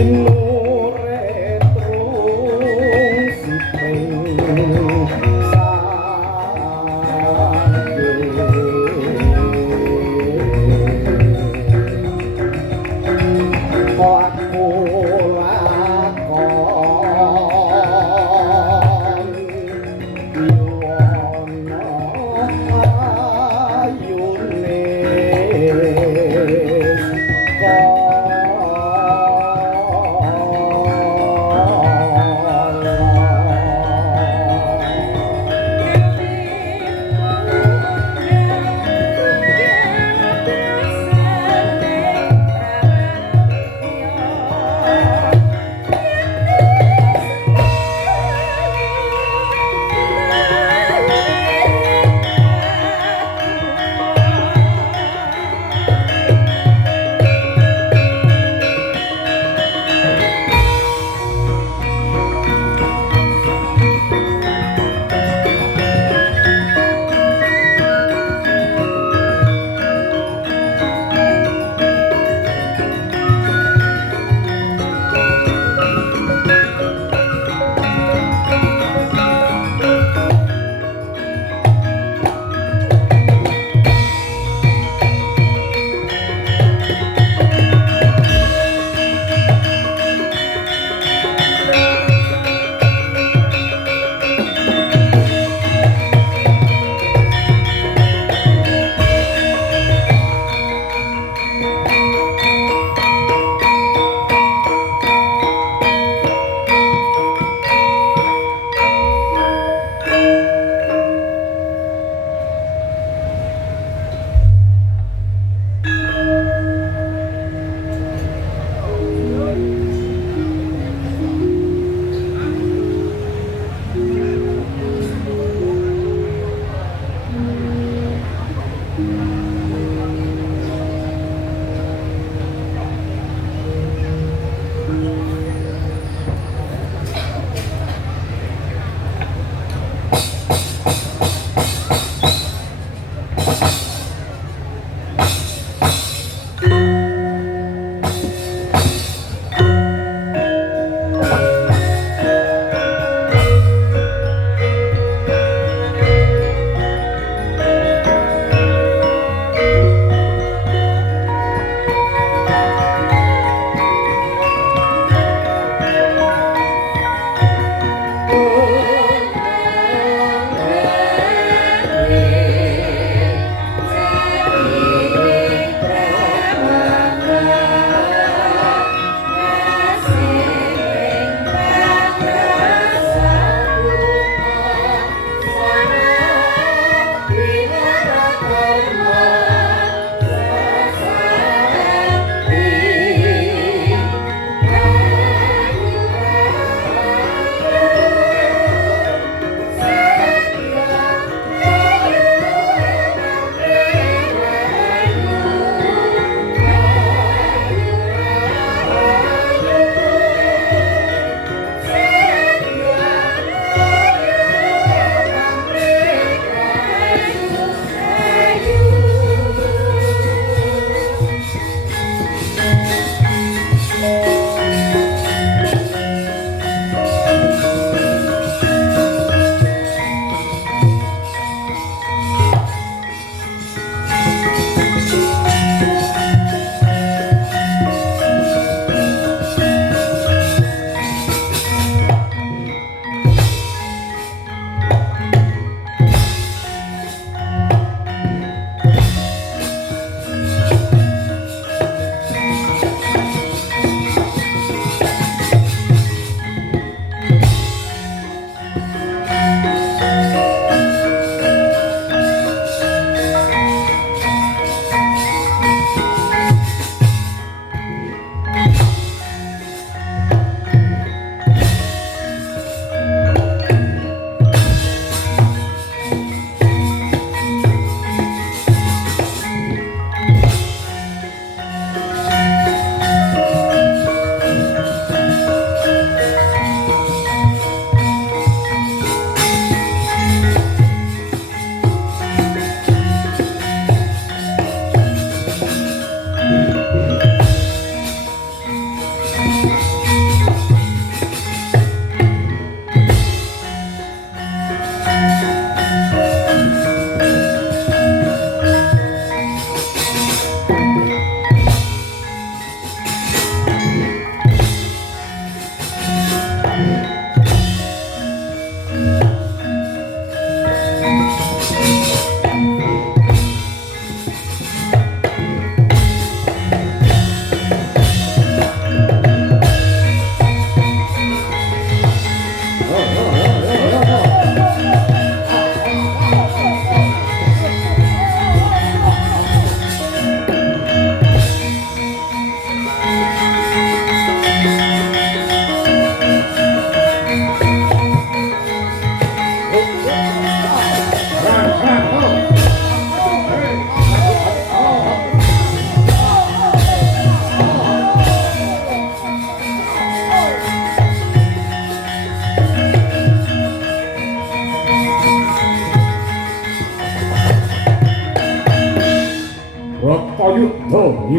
เ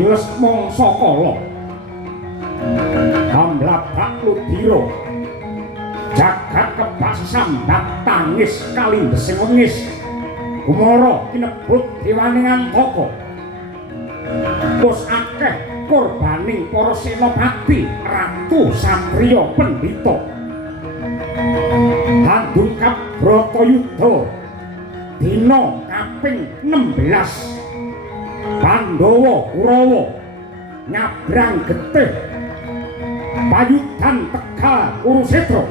diles mangsa kala hamlabak ludira jagat kebak sambat tangis kalindesing wengis Kumara kinebut dewaning Antaka wis akeh korbaning para senopati ratu satriya pendhita handungkap Bratayuda dina kaping 16 Pandhawa Kurawa nyabrang getih payudan Tegal Kurusetra.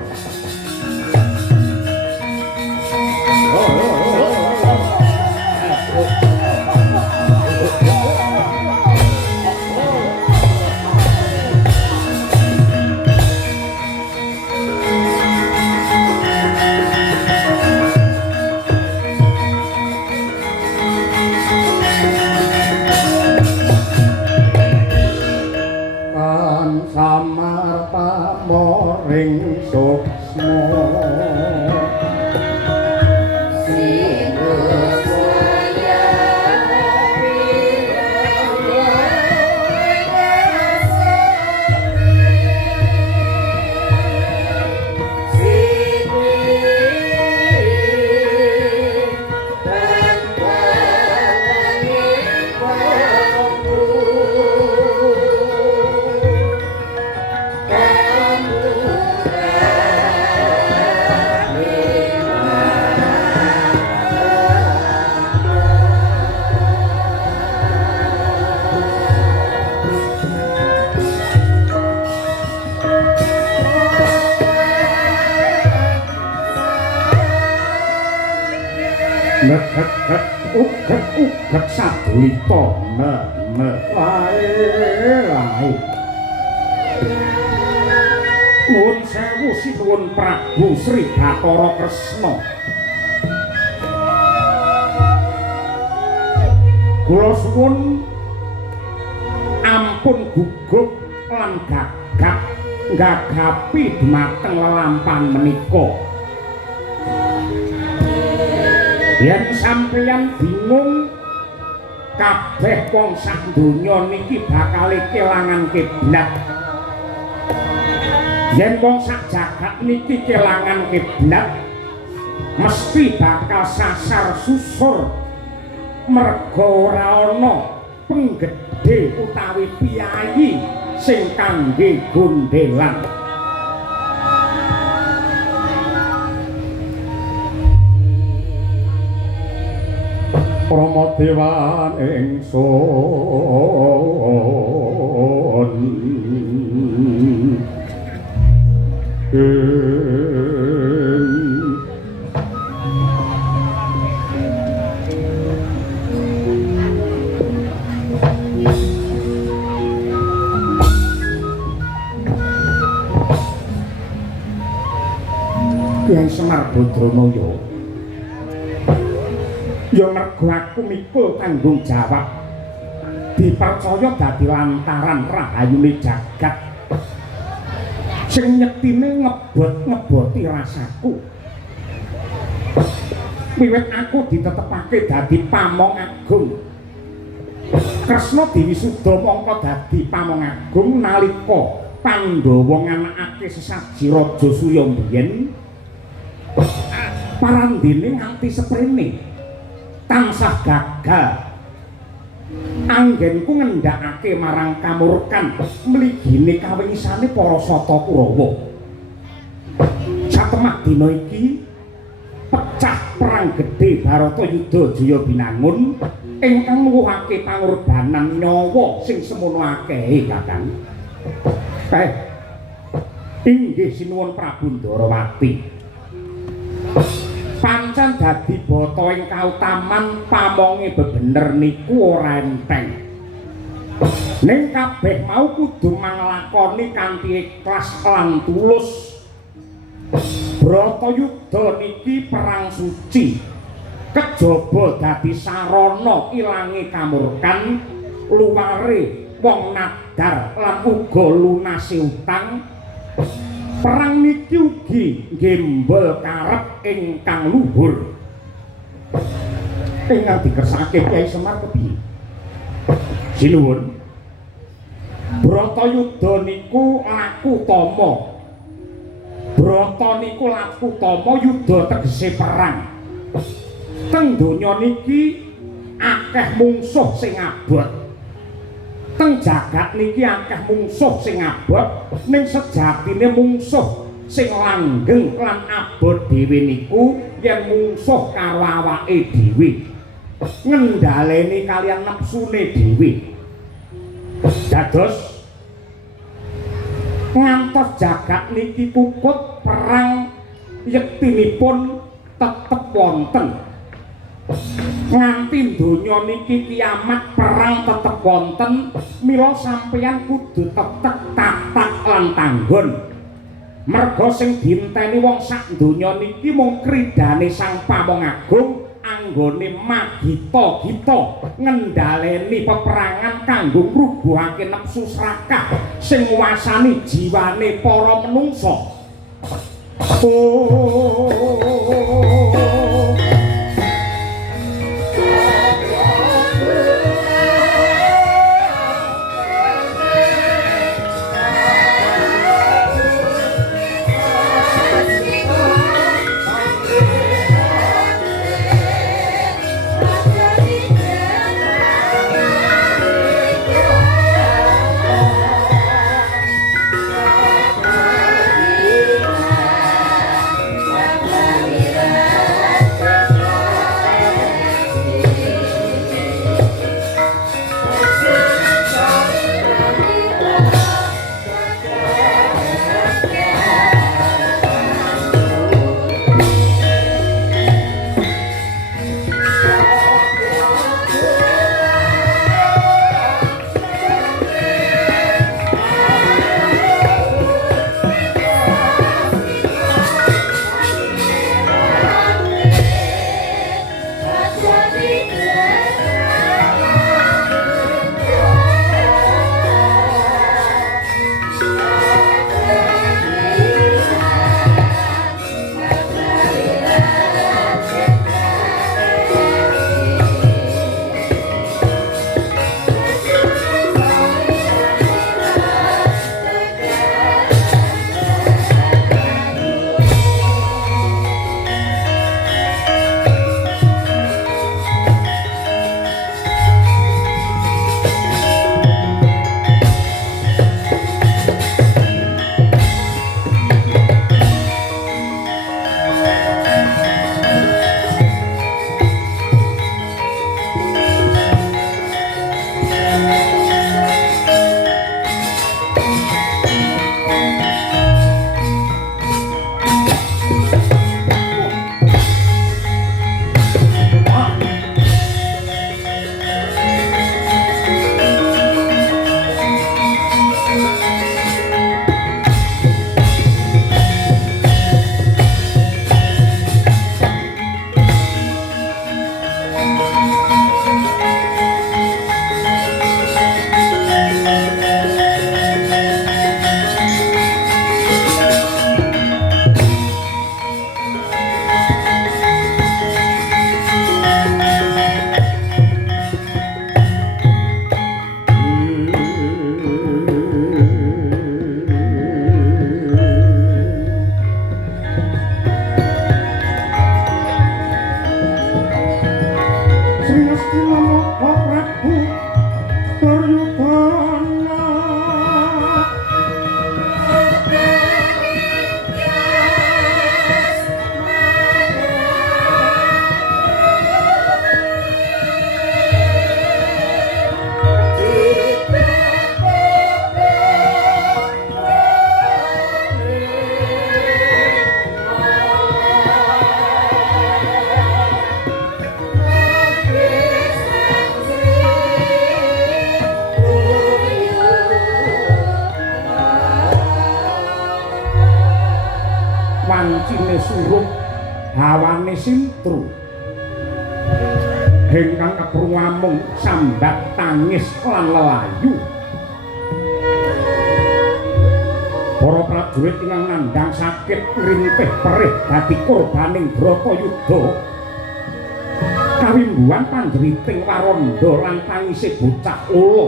Samar pamoring suksma uget sadulita lae nuwun sewu sinuwun Prabu Sri Bathara Kresna kula suwun ampun gugup lan gagap nggagapi dhumateng lelampahan menika. Yen sampeyan bingung kabeh wong sak donya niki bakal kelangan kiblat. Yen wong sak jagat niki kelangan kiblat mesti bakal sasar susur merga ora ana penggedhe utawi piyayi sing kangge gondhelan. Pramadewan ingsun Kyai Semar Badranaya ya mergo aku mikul tanggung jawab dipercaya dadi lantaran rahayune jagat sing nyektine ngeboti rasaku wiwit aku ditetepake dadi Pamong Agung Kresna diwisuda mangka dadi Pamong Agung nalika Pandhawa nganakake sesaji Raja Surya mbiyen parandene nganti seprene tansah gagal anggenku ngendhakake marang kamurkan mligine kawengisane para Sata Kurawa. Satemah dina iki pecah perang gedhe Baratayuda Jaya Binangun ingkang nuwuhake pangorbanan nyawa sing semono akehe Kakang. Inggih sinuwun Prabu Ndarawati. Pancen dadi bata ing kautaman pamonge bebener niku ora enteng. Ning kabeh mau kudu manglakoni kanthi ikhlas lan tulus. Bratayuda niki perang suci. Kejaba dadi sarana ilange kamurkan luware wong nadar lan uga lunasi utang. Perang niki ugi nggembel karep ingkang luhur. Ingkang dikersake Kyai Semar kepiye? Sinuwun, Bratayuda niku laku tama. Brata niku laku tama, yuda tegese perang. Teng donya niki akeh mungsuh sing abot. Teng jagat niki akeh mungsuh sing abot, ning sejatine mungsuh sing langgeng lan abot dhewe niku yen mungsuh karo awake dhewe. Ngendhaleni kaliyan nepsune dhewe. Dados ngantos jagat niki puput perang yektinipun tetep wonten. Nganti donya niki kiamat perang tetep wonten, mila sampeyan kudu tetep tatak lan tanggon. Merga sing dinteni wong sak donya niki mung kridane Sang Pamong Agung anggone magita-gita ngendhaleni peperangan kanggo ngrubuhake nepsu srakah sing nguwasani jiwane para menungsa. wancine suruh hawane sintru ingkang keprungamung sambat tangis lan lelayu. Para prajurit ingkang nandhang sakit rintih perih dadi korbaning Bratayuda kawimbuhan panderiting waranda lan tangise bocah ula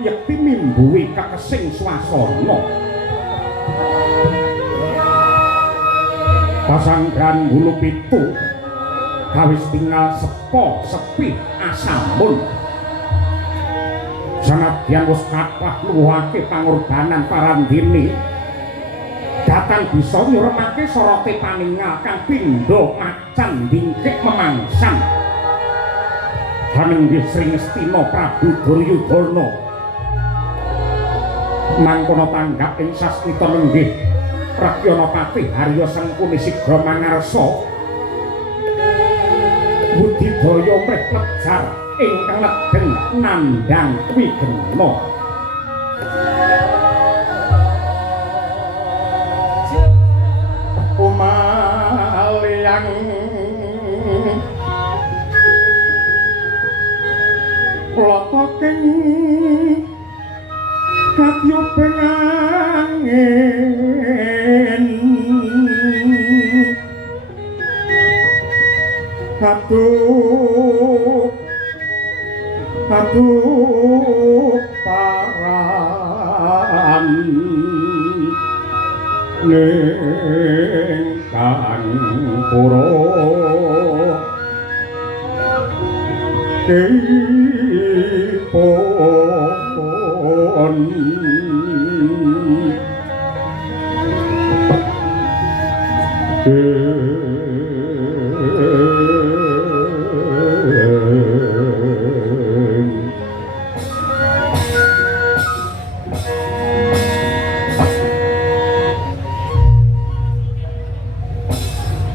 yekti mimbuhi kekesing swasana. Pasanggan Hulu Pitu kawis tinggal sepo sepi asamun. Sanadyan wis kathah nuwuhake pangorbanan parandene datang bisa nyuremake sorote paningal kang pindha macan dingkik memangsan hanenggih Sri Ngastina Prabu Duryudana mangkono tanggap ing sasmita nenggih Rakyanapati Harya Sengkuni sigra mangarsa budidaya mrih lejar ingkang ledeng nandhang wigena umaliyang klotoking katyubeng angin aduh paran ning kang pura kipon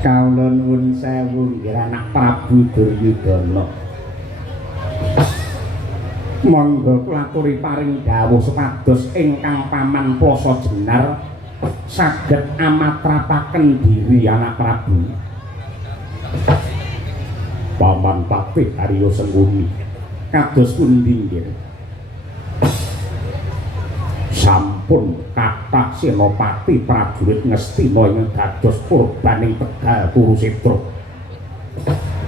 Kawula nuwun sewu nggih anak Prabu Duryudana. Monggo kulaturi paring dawuh supados ingkang paman plasa jenar saged amatrapaken diri anak Prabu. Paman Patih Harya Sengkuni kados pundi nggih? Sampun kathah senopati prajurit Ngastina ingkang dados kurban ing Tegal Kurusetra.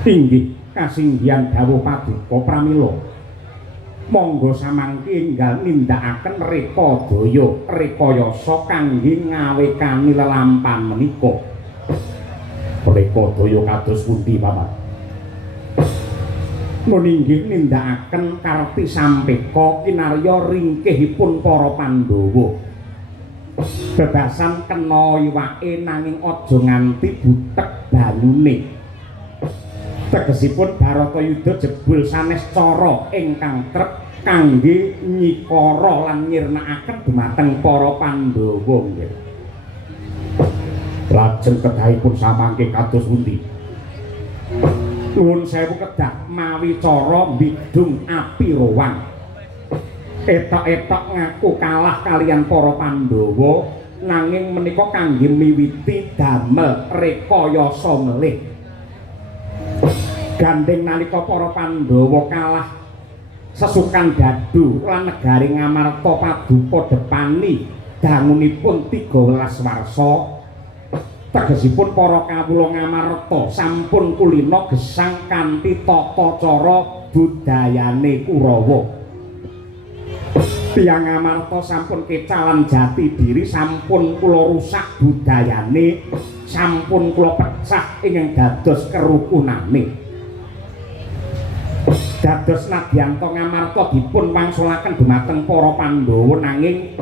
Inggih kasinggihan dawuh paduka pramila. Monggo samangke enggal nindakaken reka daya rekayasa kangge ngawekani lelampan menika. Reka daya kados pundi Paman? Meninggih nindakaken karti sampeka kinarya ringkehipun para Pandhawa. Bebasan kena iwake nanging aja nganti butek banyune. Tegesipun Baratayuda jebul sanes cara ingkang trep kangge nyikara lan nyirnakaken dhumateng para Pandhawa nggih. Lajeng kedahipun samangke kados pundi? Nuwun sewu kedah mawi cara bidung api rowang. Etok-etok ngaku kalah kalian para Pandhawa nanging menika kangge miwiti damel rekayasa melih. Gandeng nalika para Pandhawa kalah sesukan Dadu lan negari Ngamarta paduka depani dangunipun 13 warsa. Tegesipun para kawula Ngamarta sampun kulina gesang kanthi tata cara budayane Kurawa. Tiyang Ngamarta sampun kecalan jati diri, sampun kula rusak budayane, sampun kula pecah ingkang dados kerukunane. Dados Nadyanto Ngamarta dipun wangsulaken dhumateng para Pandhawa nanging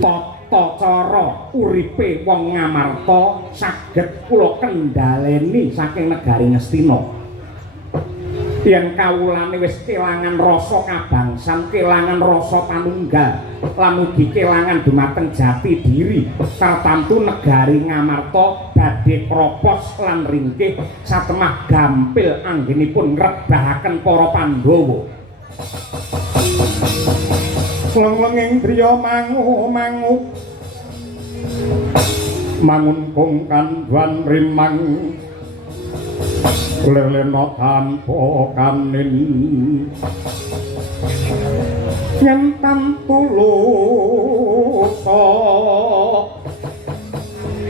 tata cara uripe wong Ngamarta saged kula kendhaleni saking negari Ngastina. Yen kawulane wis kelangan rasa kabangsan, kelangan rasa panunggal, lan ugi kelangan dhumateng jati diri, tartamtu negari Ngamarta badhe kropos lan ringkih satemah gampil anggenipun ngrebahaken para Pandhawa. Lenglenging driya mangu-mangu mangun kung kandhuan rimang lelena tanpa kanin yen tantulusa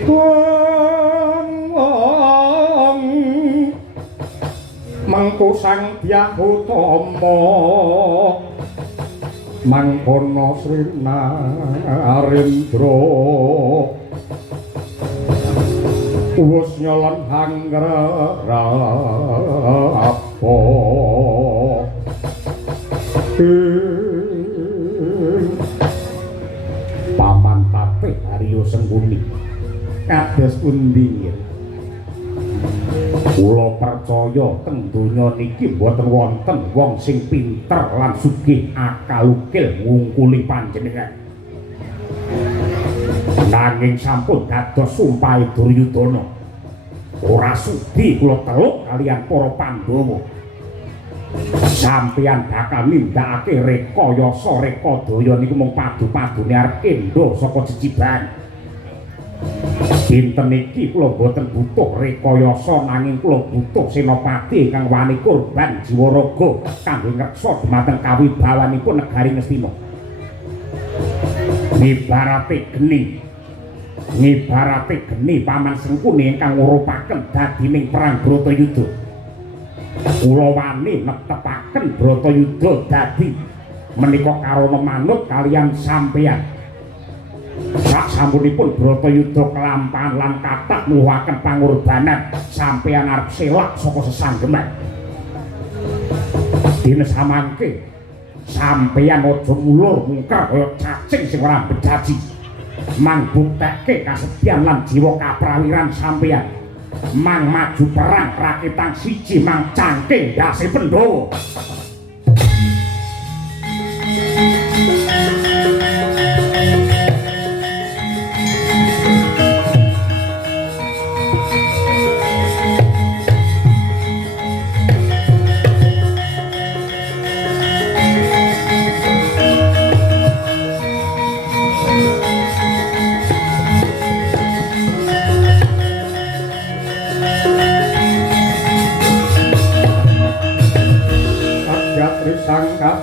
wong mengku sang Dyah Utama mangkono Srinarendra wis nyolon hanggrapa Paman Patih Arya Sengkuni kados pundi kula percaya teng donya niki boten wonten wong sing pinter lan sugih akal ukil ngungkuli panjenengan nanging sampun dados sumpahe Duryudana ora sudi kula teluk kaliyan para Pandhawa sampeyan bakal nindakake rekayasa rekadaya niku mung padu-padune arep endha saka jejiban dinten iki kula boten butuh rekayasa nanging kula butuh senopati ingkang wani korban jiwa raga kangge ngreksa dhumateng kawibawanipun negari Ngastina ngibarate geni Paman Sengkuni ingkang ngurupaken dadining perang Bratayuda kula wani netepaken Bratayuda dadi menika karana manut kaliyan sampeyan sasampunipun Bratayuda kelampahan lan kathah nuwuhaken pangorbanan sampeyan arep selak saka sesanggeman dene samangke sampeyan aja mulur mungker kaya cacing sing ora bejaji mang buktekke kasedhian lan jiwa kaprawiran sampeyan mang maju perang rakitan siji mang cangking dase Pandhawa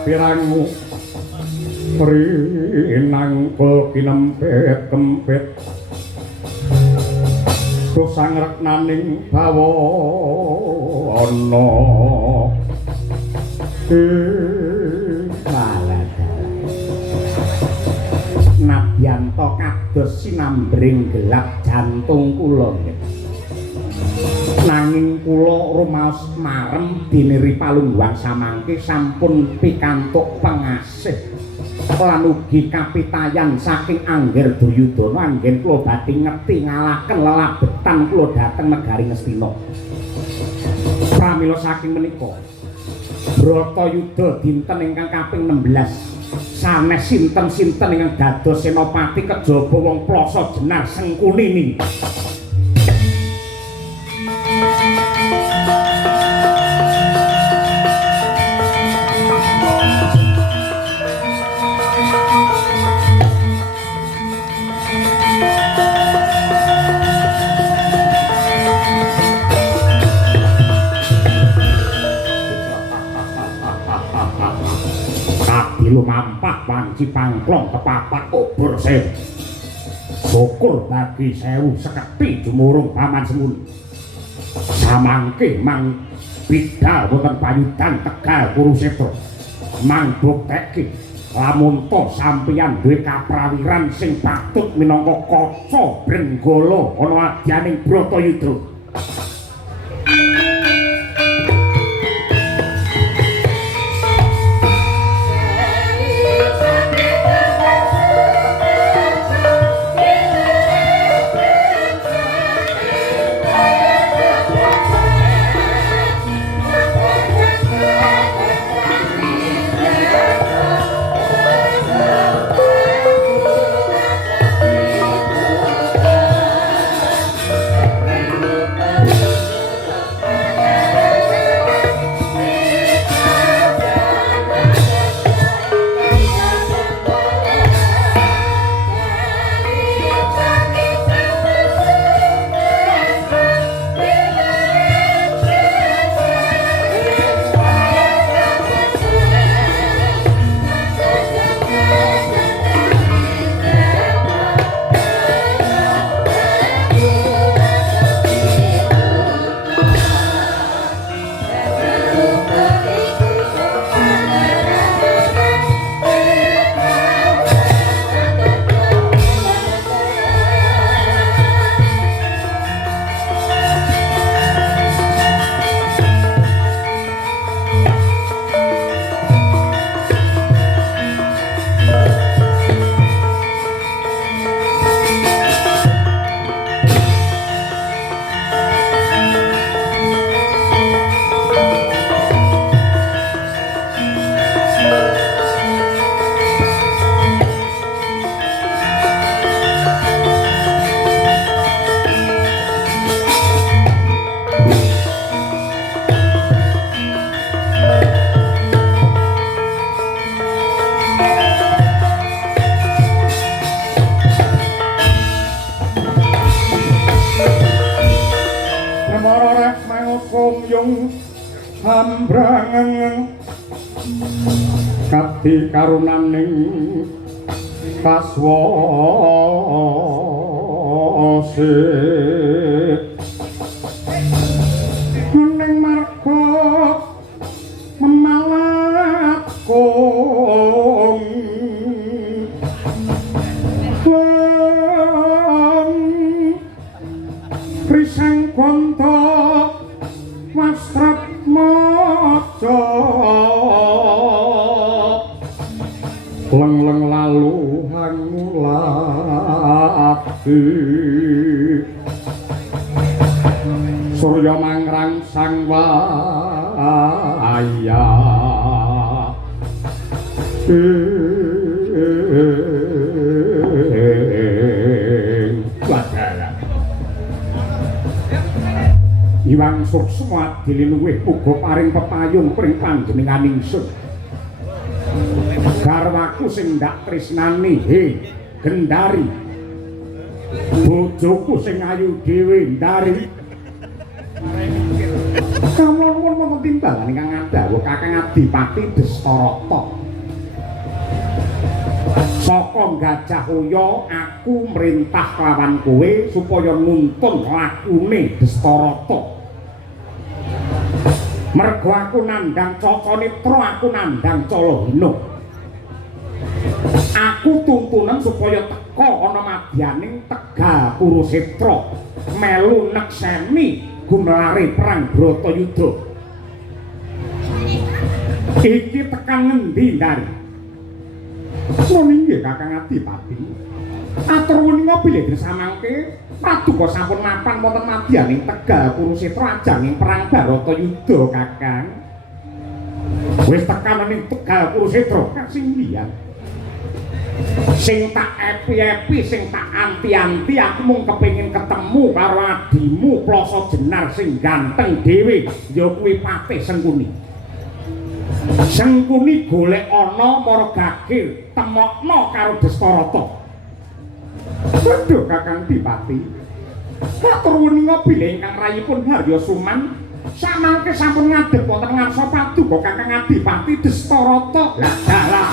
pirangmu rinangkul kinempet-kempet dosang reknaning bawana Nadyanto kados sinambring gelap jantung kula nanging kula rumaos marem dene ripalungguhan samangke sampun pikantuk pangasih lan ugi kapitayan saking Angger Duryudana anggen kula badhe ngerti ngalaken lelabetan kula dhateng negari Ngastina pramila saking menika Bratayuda dinten ingkang kaping 16 sanes sinten-sinten ingkang dados senopati kejaba wong plasa jenar Sengkuni niki lumampah wanci pangklong kepapat obor sen syukur bagi 1000 seketi jumurung Paman Sengkuni samangke mang bidal wonten payudan Tegal Kurusetra mang buktekke lamun to sampeyan duwe kaprawiran sing patut minangka kaca Brenggala ana adyaning Bratayuda ambrang kati karunaning kaswase ning marga memalat kong Krisang Gonta Wastrat Moco Leng-leng lalu hangulati Surya mangrang sang waya Iwang Suksma dilinuwih uga paring pepayun pring panjenenganing ingsun. Garwaku sing ndak tresnani he Gendari. Bojoku sing ayu dhewe Ndari. Kamulon wonten timbangan ingkang ngadhawuh Kakang Adipati Destarata. Saka Gajah Uya aku merintah lawan kowe supaya nuntun lakune Destarata. Mergo aku nandhang Caca Netra, aku nandhang Calahina. Aku tuntunan supaya teka ana madyaning Tegal Kurusetra melu nekseni gumlare perang Bratayuda. Iki tekan ngendi, Ndari? Mun inggih Kakang Adipati. Atur wuninga bilih samangke paduka sampun mapan wonten madyaning Tegal Kurusetra ajanging perang Bratayuda, Kakang. Wis tekan ning Tegal Kurusetra kasinggihan. Sing tak epi-epi, sing tak anti-anti aku mung kepengin ketemu karo adimu Plasa Jenar sing ganteng dhewe ya kuwi Patih Sengkuni. Sengkuni golek ana mara gagil temokno karo Destarata. Waduh Kakang Dipati. Matur wuninga bilih ingkang rayipun Harya Suman samangke sampun ngadhep wonten ngarsa paduka Kakang Adipati Destarata. Lah dalah.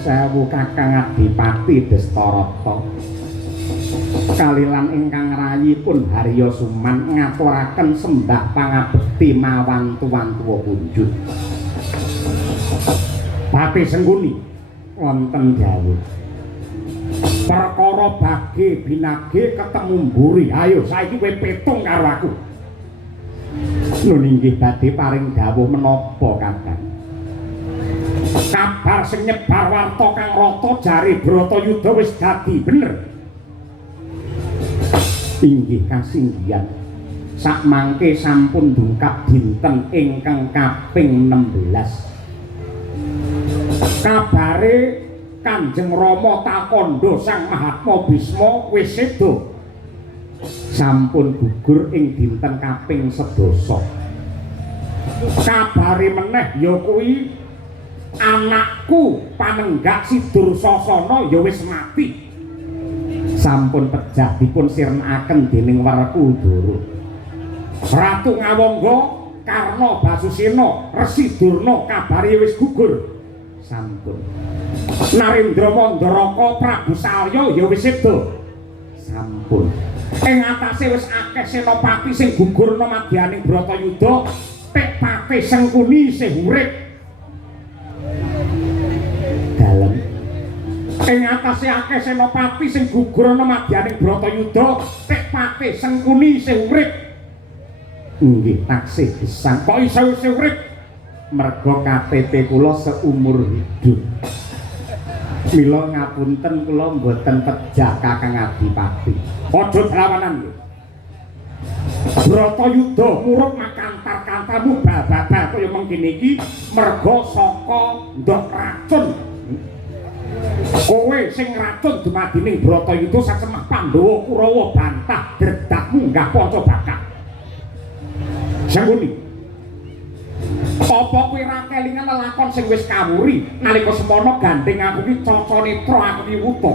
Sewu Kakang Adipati Destarata kalilan ingkang rayipun Harya Suman ngaturaken sembah pangabekti mawan tuwan-tuwa punjul. Patih Sengkuni wonten dawuh perkara bage binage ketemu mburi. Ayo saiki kowe petung karo aku. Nun inggih badhe paring dawuh menapa Kakang? Kabar sing nyebar warta kang rata jare Bratayuda wis dadi bener. Inggih kasinggihan. Sakmangke sampun dungkap dinten ingkang kaping 16. Kabare Kanjeng Rama Takanda Sang Mahatma Bisma wis seda. Sampun gugur ing dinten kaping 11. Kabare meneh ya kuwi anakku Panenggak Sidursasana ya wis mati. Sampun pejah dipun sirnakaken dening Werkudara. Ratu Ngawangga Karna Basusena Resi Durna kabare wis gugur. Sampun. Narendra Mandaraka Prabu Salya ya wis seda. Sampun. Ing atase wis akeh senopati sing gugurna madyaning Bratayuda, Pek Patih Sengkuni isih urip. Dalem ing atase akeh senopati sing gugurna madyaning Bratayuda, Pek Patih Sengkuni isih urip. Nggih taksih gesang. Kok iso isih urip? Merga KTP kula seumur hidup. Mila ngapunten kula mboten pejah Kakang Adipati. Aja dlawanan nggih. Bratayuda murub makantar-kantarmu bababal kaya mengkene iki merga saka ndok racun. Kowe sing racun dumadining Bratayuda sacemah Pandhawa Kurawa bantah dredak munggah Pancabakar. Sangguni. Apa kowe ra kelingan lelakon sing wis kawuri nalika semana gandeng aku ki Caca Netra aku ki wuta.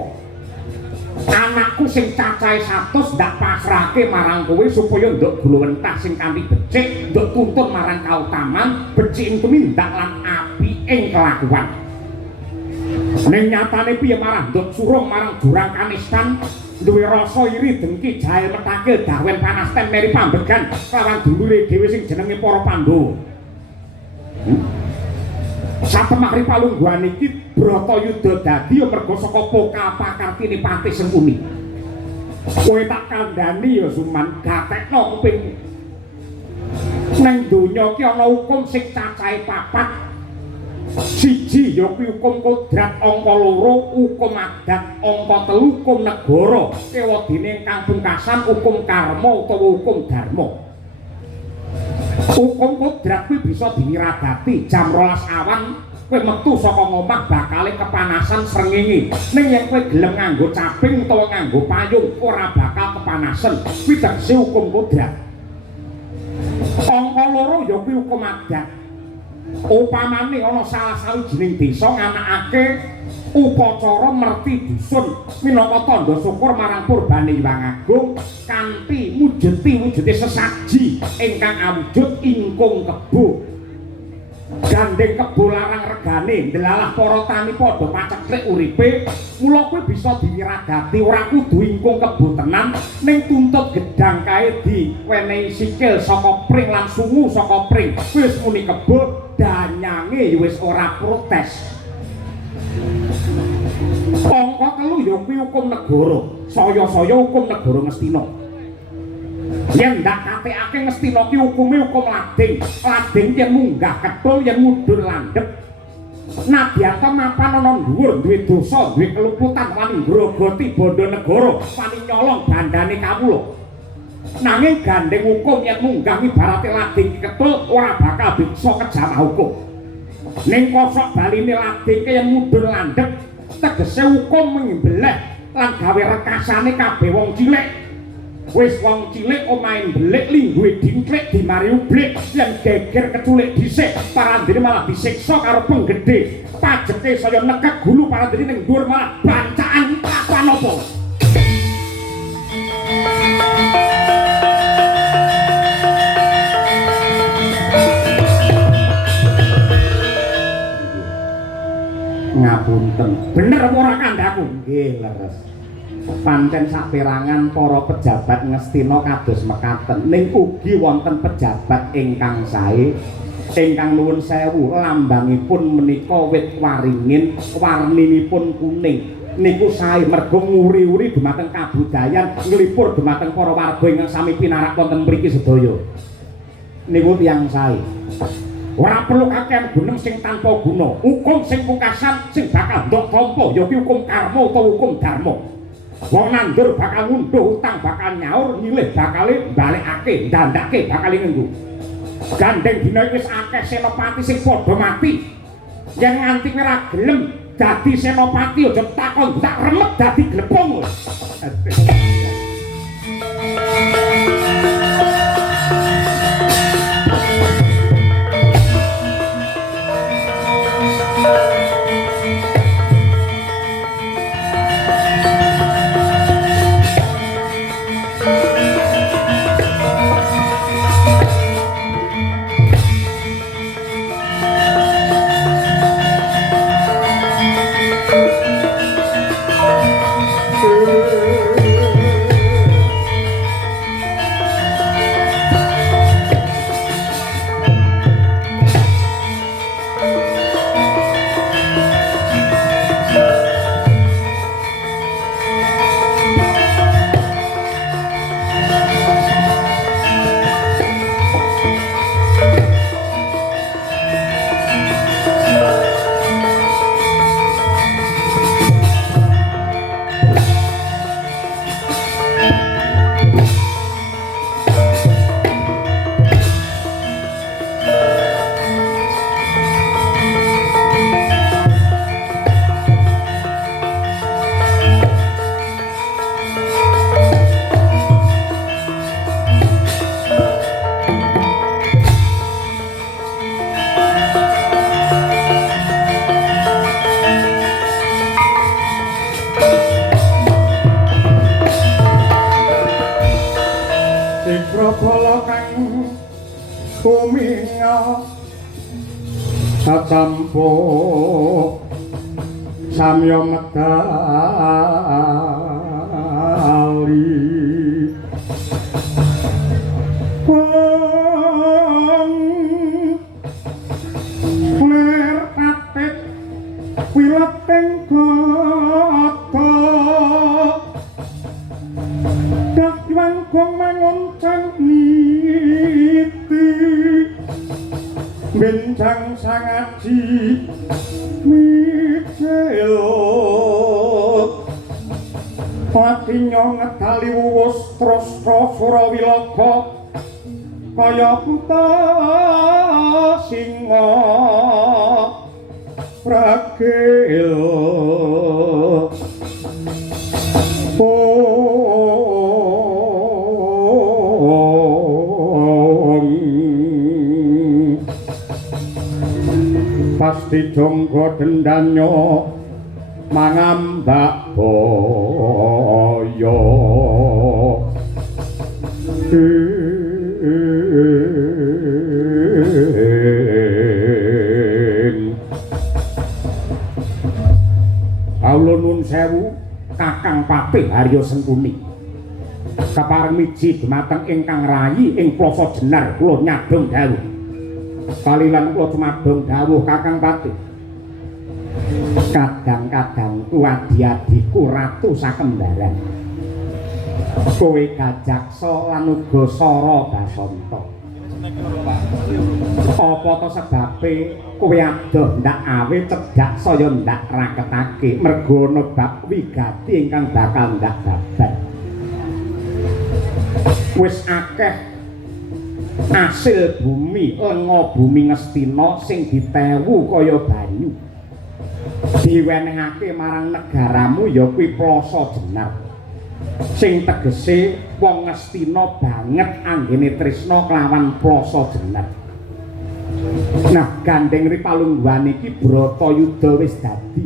Anakku sing cacahe 100 ndak pasrahke marang kowe supaya nduk gulwenthah sing kanthi becik, nduk tuntun marang kautaman, becik tumindak lan apik kelakuan. Ning nyatane piye marang nduk surung marang jurang kanistan duwe rasa iri dengki jahe metake dawen panasten meri pambegan lawan dulure dhewe sing jenenge para Pandhawa. Satemah ripalungguhan iki Bratayuda dadi ya merga saka Pokapakartine Pati Sengkuni. Kowe tak kandhani ya Suman, gatekno kuping. Nang donya ki ana hukum sing cacahe 4. Siji ya kuwi hukum kodrat angka 2, hukum adat angka 3, hukum negara ewadene ingkang pungkasan hukum karma utawa hukum dharma. Hukum kodrat kuwi bisa diwiradati jam 12 awan kowe metu saka ngomah bakale kepanasan srengenge. Ning yen kowe gelem nganggo caping utawa nganggo payung ora bakal kepanasan. Kuwi tegese hukum kodrat. Angka 2 ya kuwi hukum adat. Upamane ana salah sawijining desa nganakake upacara merti dusun minangka tandha syukur marang purbane Hyang Agung kanthi wujude sesaji ingkang awujud ingkung kebo. Gandeng kebo larang regane ndelalah para tani padha paceklik uripe, mula kuwi bisa diwiradati ora kudu ingkung kebo tenan ning tuntut gedang kae diwenehi sikil saka pring lan sungu saka pring. Wis muni kebo danyange wis ora protes. Angka 3 ya kuwi hukum negara. Saya-saya hukum negara Ngastina. Yen ndak katekake Ngastina ki hukume hukum lading. Lading yen munggah ketul yen mundur landhep. Nadyanto mapan ana dhuwur duwe dosa, duwe keluputan wani ngrogoti bondo negara, wani nyolong bandane kawula. Nanging gandeng hukum yen munggah ibarate lading ki ketul ora bakal bisa kejamah hukum. Ning kosok baline lading ki yen mundur landhep tegese hukum nyembelih lan gawe rekasane kabeh wong cilik. Wis wong cilik omahe mbelik lingguhe dingklik dimari ublik yen geger keculik dhisik parandene malah disiksa karo penggede. Pajeke saya nekek gulu parandene ning dhuwur malah bancaan kelakuan apa. Ngapunten, bener apa ora kandhaku? Nggih, leres. Pancen saperangan para pejabat Ngastina kados mekaten, ning ugi wonten pejabat ingkang sae, ingkang nuwun sewu lambangipun menika wit waringin, warninipun kuning. Niku sae merga nguri-uri dumateng kabudayan, nglipur dumateng para warga ingkang sami pinarak wonten mriki sedaya. Niku tiyang sae. Ora perlu kakehan guneng sing tanpa guna. Hukum sing pungkasan sing bakal ndok tampa ya kuwi hukum karma utawa hukum dharma. Wong nandur bakal ngunduh, utang bakal nyaur, nyilih bakale balekake, ndandake bakal ngenggo. Gandeng dina wis akeh senopati sing padha mati. Yen nganti kowe ora gelem dadi senopati aja takon tak remet dadi glepung. satampo samya medali ler atik wilating kata dak wangkong mangoncang niti bencang sangaji micelo patinya ngedali wuwus trastra surawilaga kaya buta singa pragil pasti jonggo dendanyo mangambak boyo Kawula nuwun sewu Kakang Patih Harya Sengkuni kapareng miji dumateng ingkang rayi ing Plasa Jenar kula nyadong dawuh kalilan kula cumadong dawuh Kakang Patih kadang-kadangku adi-adiku ratu sakembaran kowe Gajaksa lan uga Sara Basanta apa to sebabe kowe adoh ndak awe cedhak saya ndak raketake mergo ana bab wigati ingkang bakal ndak babat wis akeh asil bumi lenga bumi Ngastina sing ditewu kaya banyu diwenehake marang negaramu ya kuwi Plasa Jenar sing tegese wong Ngastina banget anggene tresna kelawan Plasa Jenar. Nah, gandeng ripalungguhan iki Bratayuda wis dadi.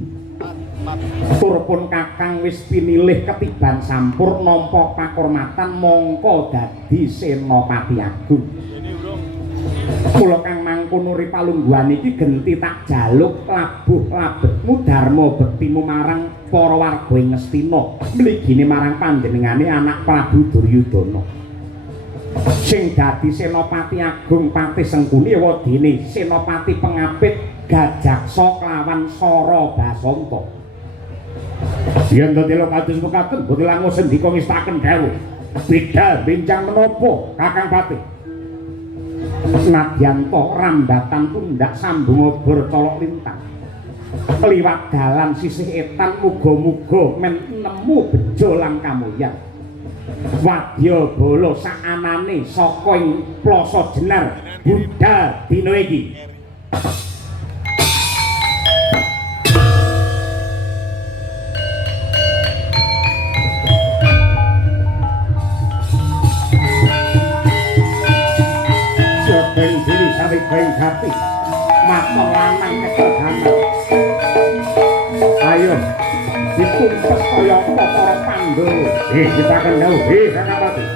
Turpun Kakang wis pinilih ketiban sampur nampa pakurmatan mongko dadi Senopati Agung. Mula kang mangkono ripalungguhan iki genti tak jaluk labuh labetmu dharma bektimu marang para warga ing Ngastina mligine marang panjenengane anak Prabu Duryudana sing dadi Senopati Agung Patih Sengkuni wadene Senopati Pengapit Gajaksa kelawan Sara Basanta yen dadi kados mekaten boten langkung sendika ngestaken dawuh beda bincang menapa Kakang Patih Nadyanto rambatan pundak sambung obor colok lintang liwat dalan sisih etan muga-muga men nemu bejo lan kamulyan wadya bala sakanane saka ing Plasa Jenar budal dina iki ben diri sawi ben hati mata lanang keterhanan ayo ditumpes kaya apa para Pandhawa kita akan dawuh Kakang Patih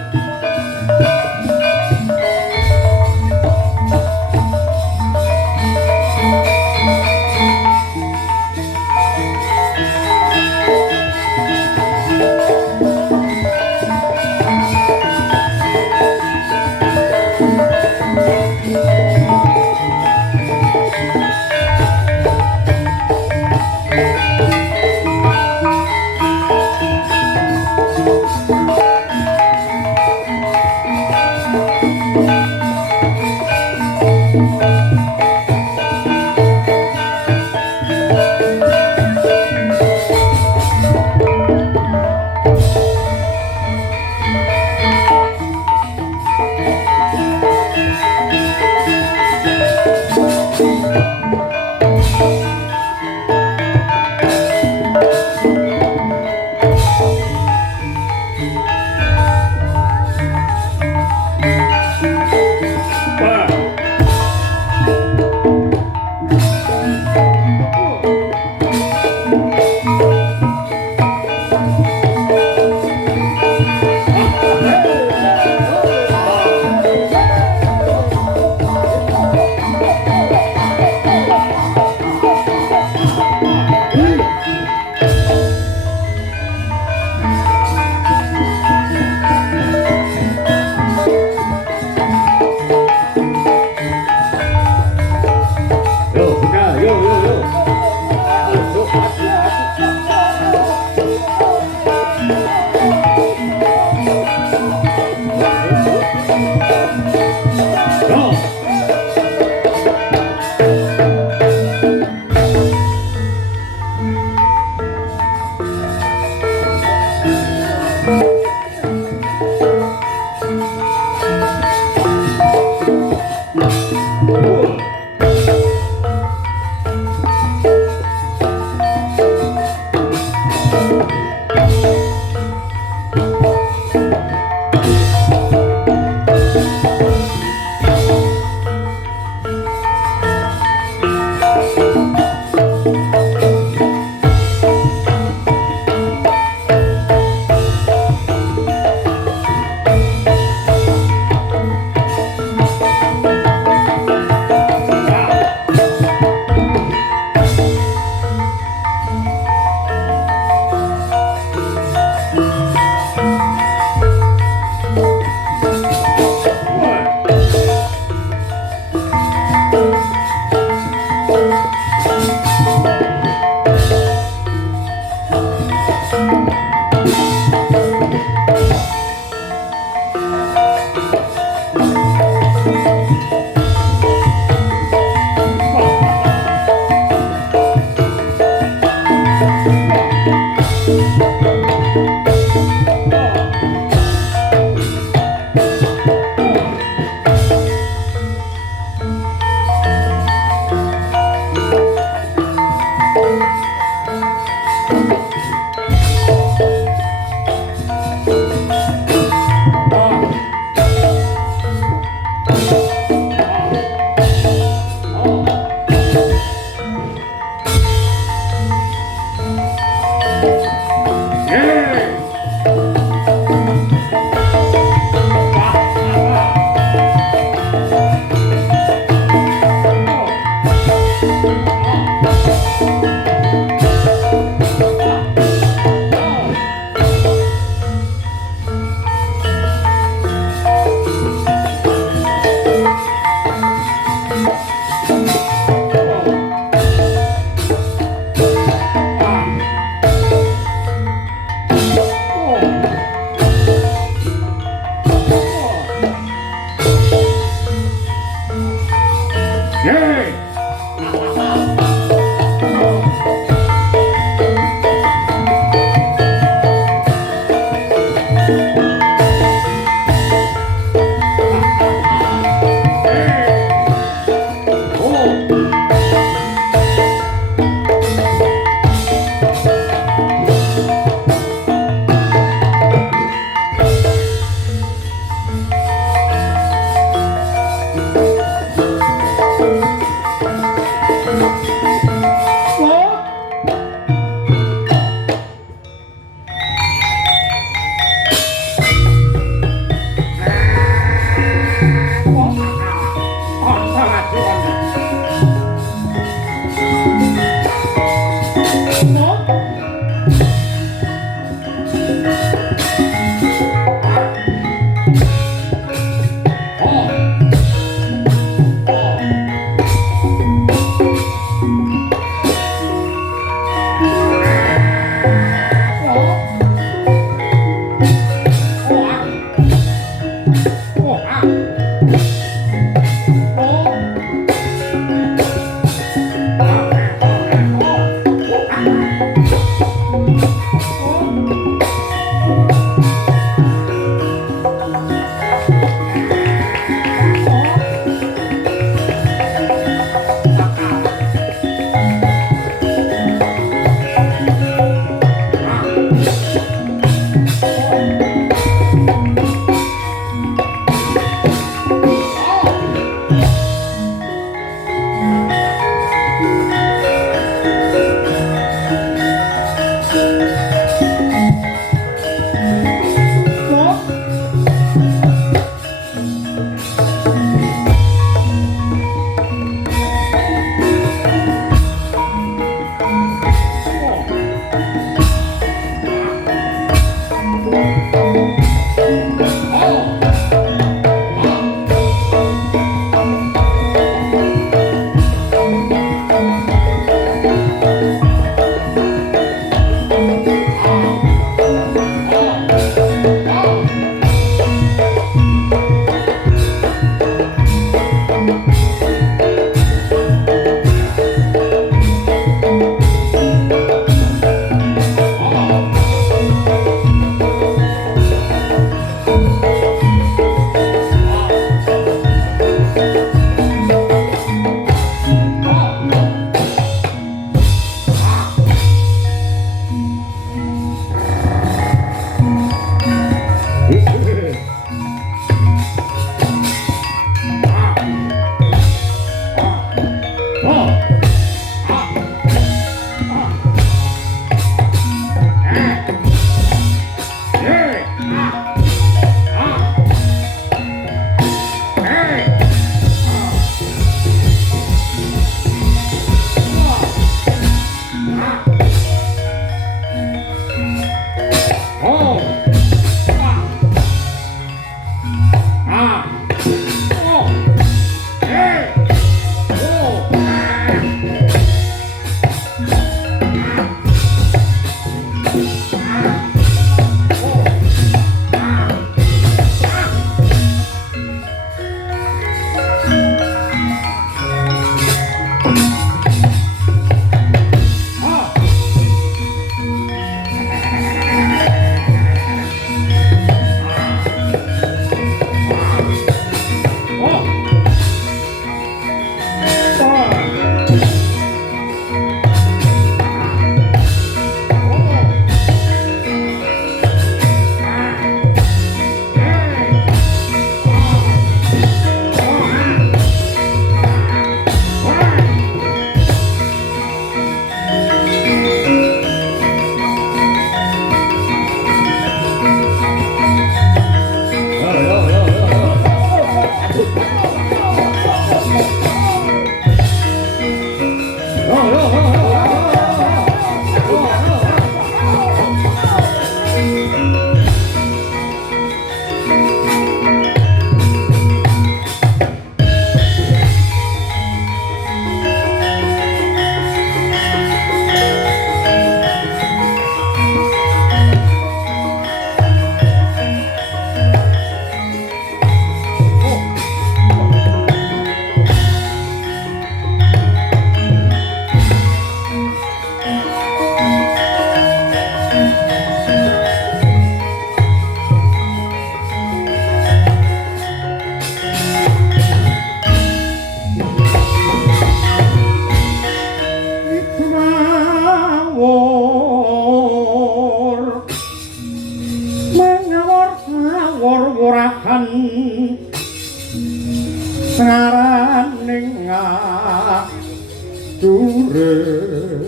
prajurit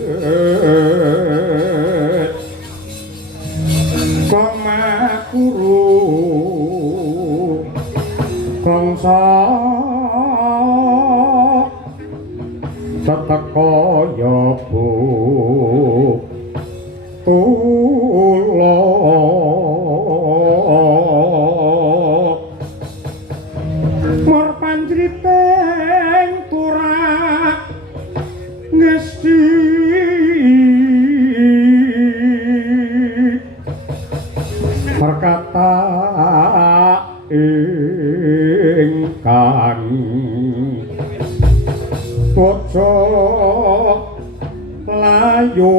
komakuru kongsa teteka yaba tulo mur panjriteng turak ngesti perkata ingkang tuca layu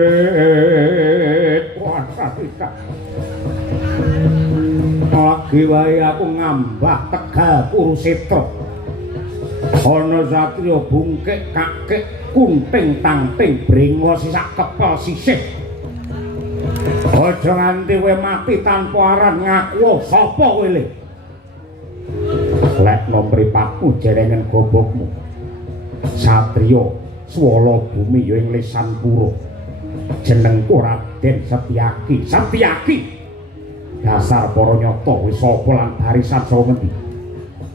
sepet wasatika lagi wae aku ngambah Tegal Kurusetra ana satriya bungkik kakek kunting tangting brengo sisak kepel sisih aja nganti kowe mati tanpa aran ngaku sapa kowe le lekno mripatmu jerengen gobokmu satriya swala bumi ya ing lisan pura jenengku Raden Setyaki dasar para nyata wis sapa lan barisan saka ngendi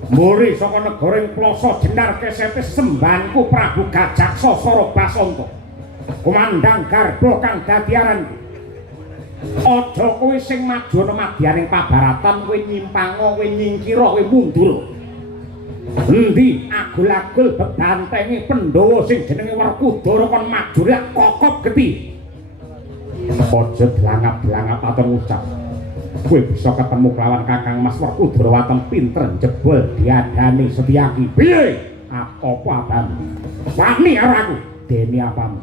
muri saka negara ing Plasa Jenar Kesete sembanku Prabu Gajaksa Sara Basanta komandang garba kang dadi aranku aja kowe sing maju ana madyaning pabaratan kowe nyimpang kowe nyingkira kowe mundur endi agul-agul bebantengi Pandhawa sing jenenge Werkudara kon maju lek kokop geti aja blangap-blangap atur ngucap kowe bisa ketemu kelawan Kakang Mas Werkudara waten pinter jebol diadani Setyaki piye apa apamu wani karo aku dene apamu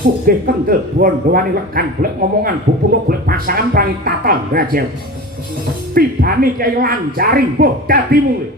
sugih kendel bondo wani legan golek ngomongan bupuno golek pasangan prangi tatal grajel tibane Kyai Lanjari mbuh dadimu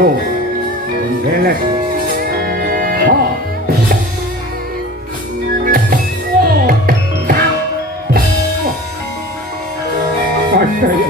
Yo. Beles. Oh. Astaga.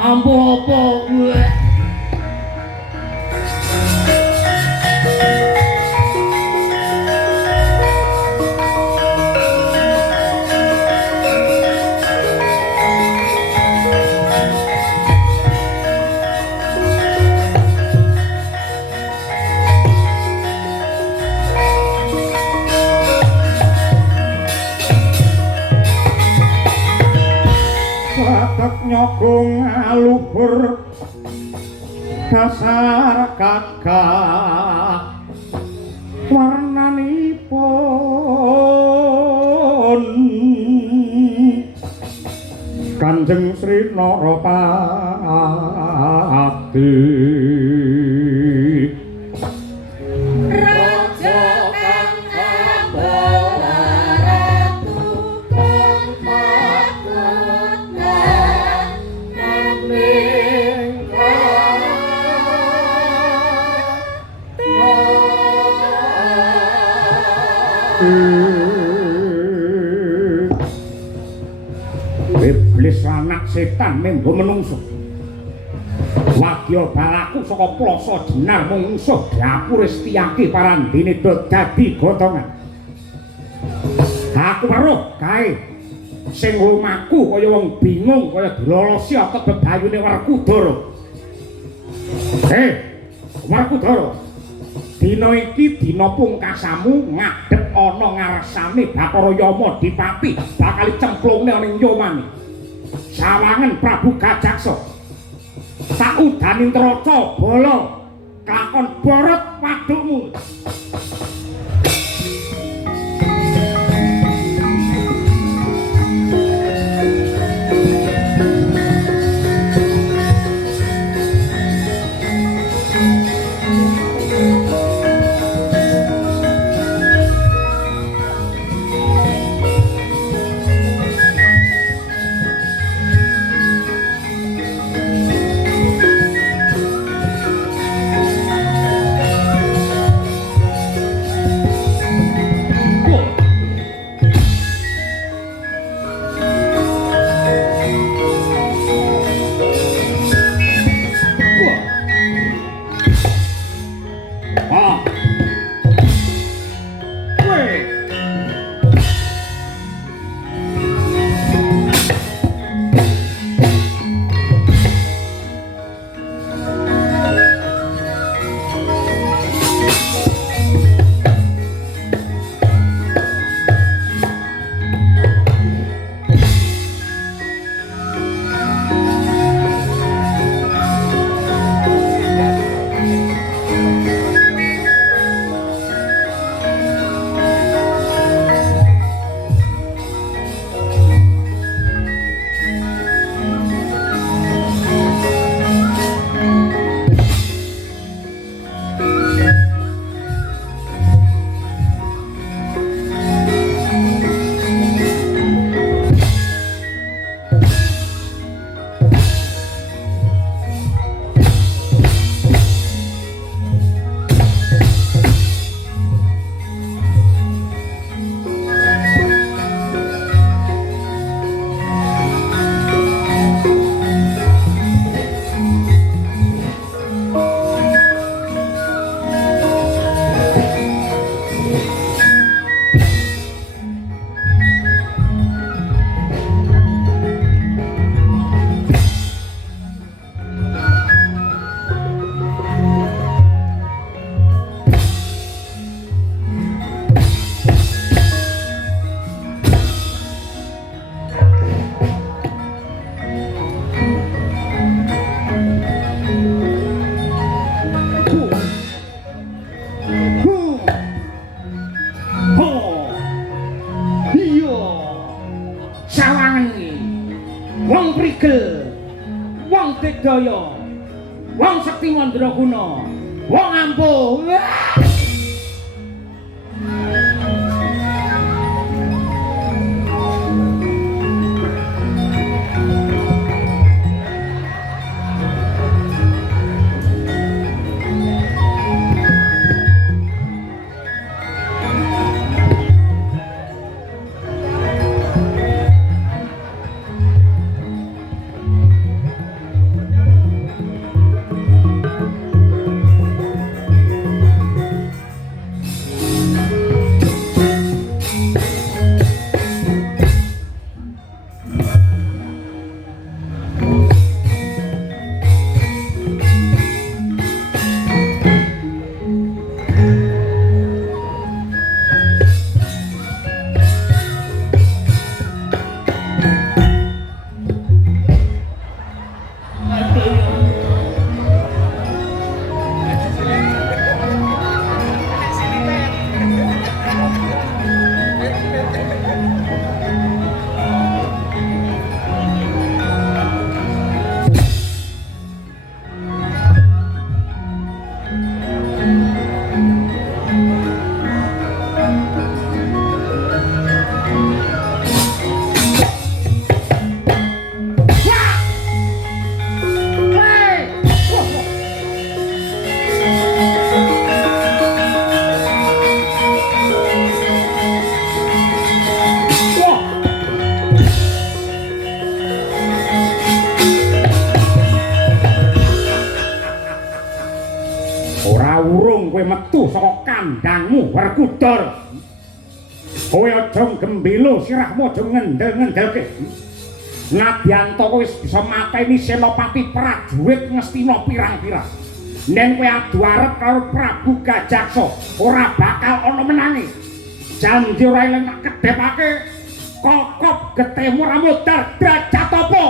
Ampuh apa gue? Nyokong alubur dasar kakak warnanipun Kanjeng Sri Naropati Iblis anak setan membo menungso wagya balaku saka plasa jenar mungsuh dapur Setyaki parandene do dadi gotongan aku weruh kae sing lumaku kaya wong bingung kaya dilolosi otot bebayune Werkudara Werkudara Dina iki dina pungkasamu ngadhep ana ngarsane Bathara Yama Dipati bakal cemplungne ning yomane. Sawangen Prabu Gajaksa. Saudaning traca bala kelakon borot padukmu. Daya wong sekti mandraguna wong ampuh. Kowe metu saka kandangmu Werkudara. Kowe aja gembelo sirahmu aja ngendel-ngendelke. Nadyanto kowe wis bisa mateni senopati prajurit Ngastina pirang-pirang. nen kowe adu arep karo Prabu Gajaksa ora bakal ana menangi. Janji ora eling tak kedhepake kokop getihmu ora modar derajat apa.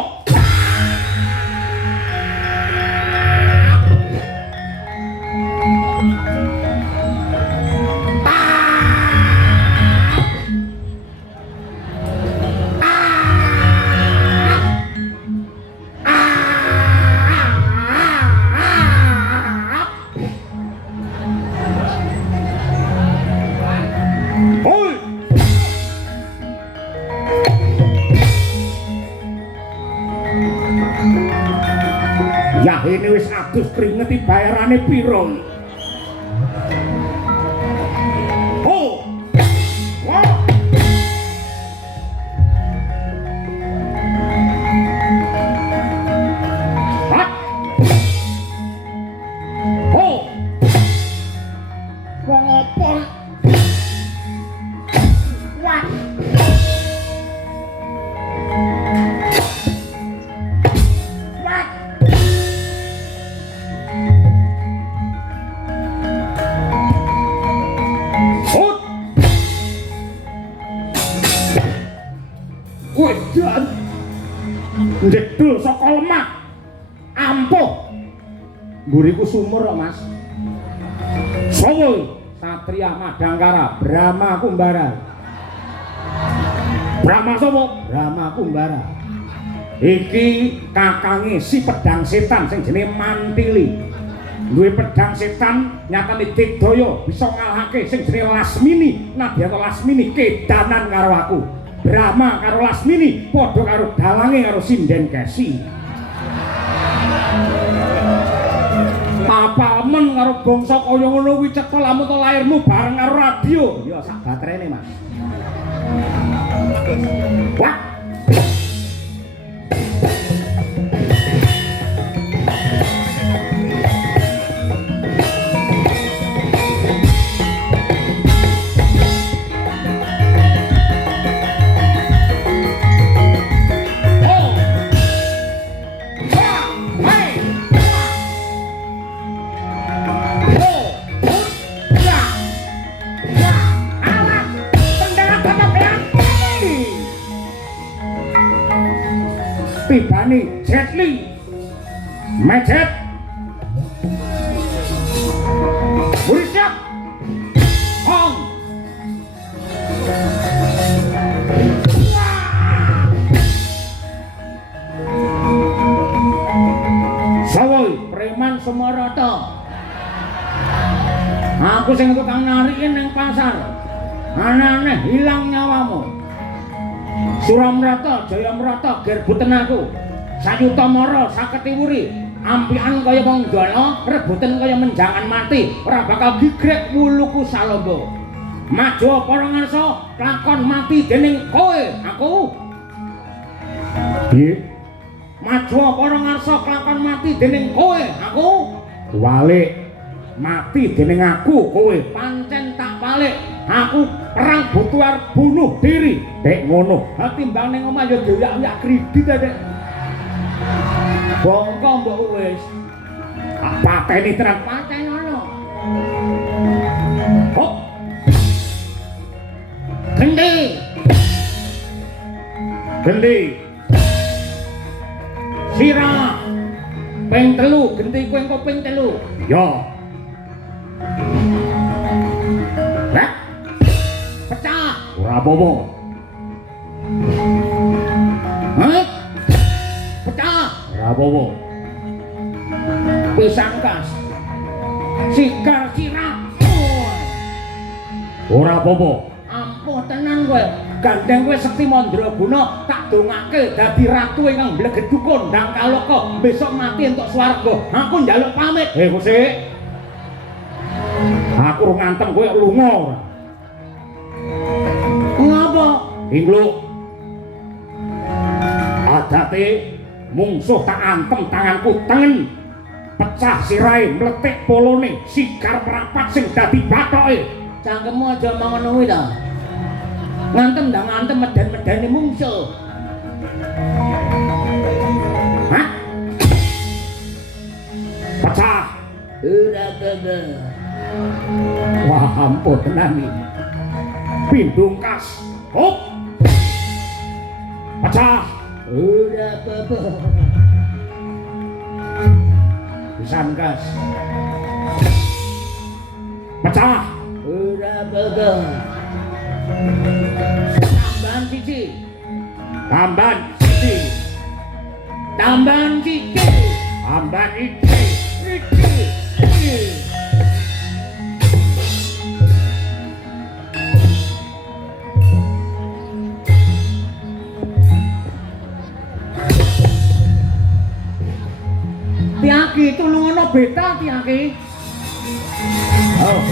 Ya ini wis adus kringeti bayarane piro? Oh. Wah. Hah? Oh. Wong apa? Wah. Wedan njedul saka lemah ampuh mburiku sumur kok Mas. Sowo Satria Madangkara Brahma Kumbara. Brahma sapa? Brahma Kumbara. Iki kakange si pedang setan sing jenenge Mantili. Duwe pedang setan nyatane Digdaya bisa ngalahake sing jenenge Lasmini. Nadyata Lasmini kedanan karo aku. Brahma karo Lasmini padha karo dalange karo Sinden Kesi. Apa men karo bangsa kaya ngono kuwi cetha lamun to lairmu bareng karo radio. Ya sak baterene Mas. Wah. Tibani Jet Li Mejet Bersiap Ong Sawoi preman semua rata. Aku sing tukang narikin ning pasar aneh-aneh hilang nyawamu. Suramrata, Jayamrata, gerbuten aku. Sayuta Mara, saketi wuri. Ampian kaya wong dana, rebutan kaya menjangan mati. Ora bakal gigrek wuluku salombo. Maju para ngarsa, lakon mati dening kowe, aku. Piye? Maju para ngarsa, lakon mati dening kowe, aku. Walik. Mati dening aku kowe pancen tak balik. Aku perang butuh bunuh diri dek ngono timbang ning omah ya dhewe-dhewe kredit dek bongko mbok wis pateni terang paten ngono hop gendi sirah ping 3 gendi kowe engko ping 3 yo Hah? Pecah. Ora apa-apa. Hah? Pecah. Ora apa-apa. Pisang kas. Sikar sirah. Ora apa-apa. Ampuh tenan kowe. Gandeng kowe Sekti Mandraguna tak dongake dadi ratu ingkang mblegedu kondang kaloka besok mati entuk swarga. Aku njaluk pamit. Kusik. Aku ngantem kowe lunga ora. Ngapa? Ingluk. Adate mungsuh tak antem tanganku tengen. Pecah sirahe mletik polone sikar merapat sing dadi bathoke. Cangkemmu aja mangono kuwi ta. Ngantem ndang ngantem medan-medane mungsuh. Hah? Pecah. ora apa-apa. Wah, ampun tenan iki. Pindung kas. Hop. Pecah. Ora apa-apa. Pisan kas. Pecah. Ora apa-apa. Tambahan siji. Tambahan siji. Tambahan siji. Tambahan iki. Iki. Tiaki tulungono beta tiaki. Oh.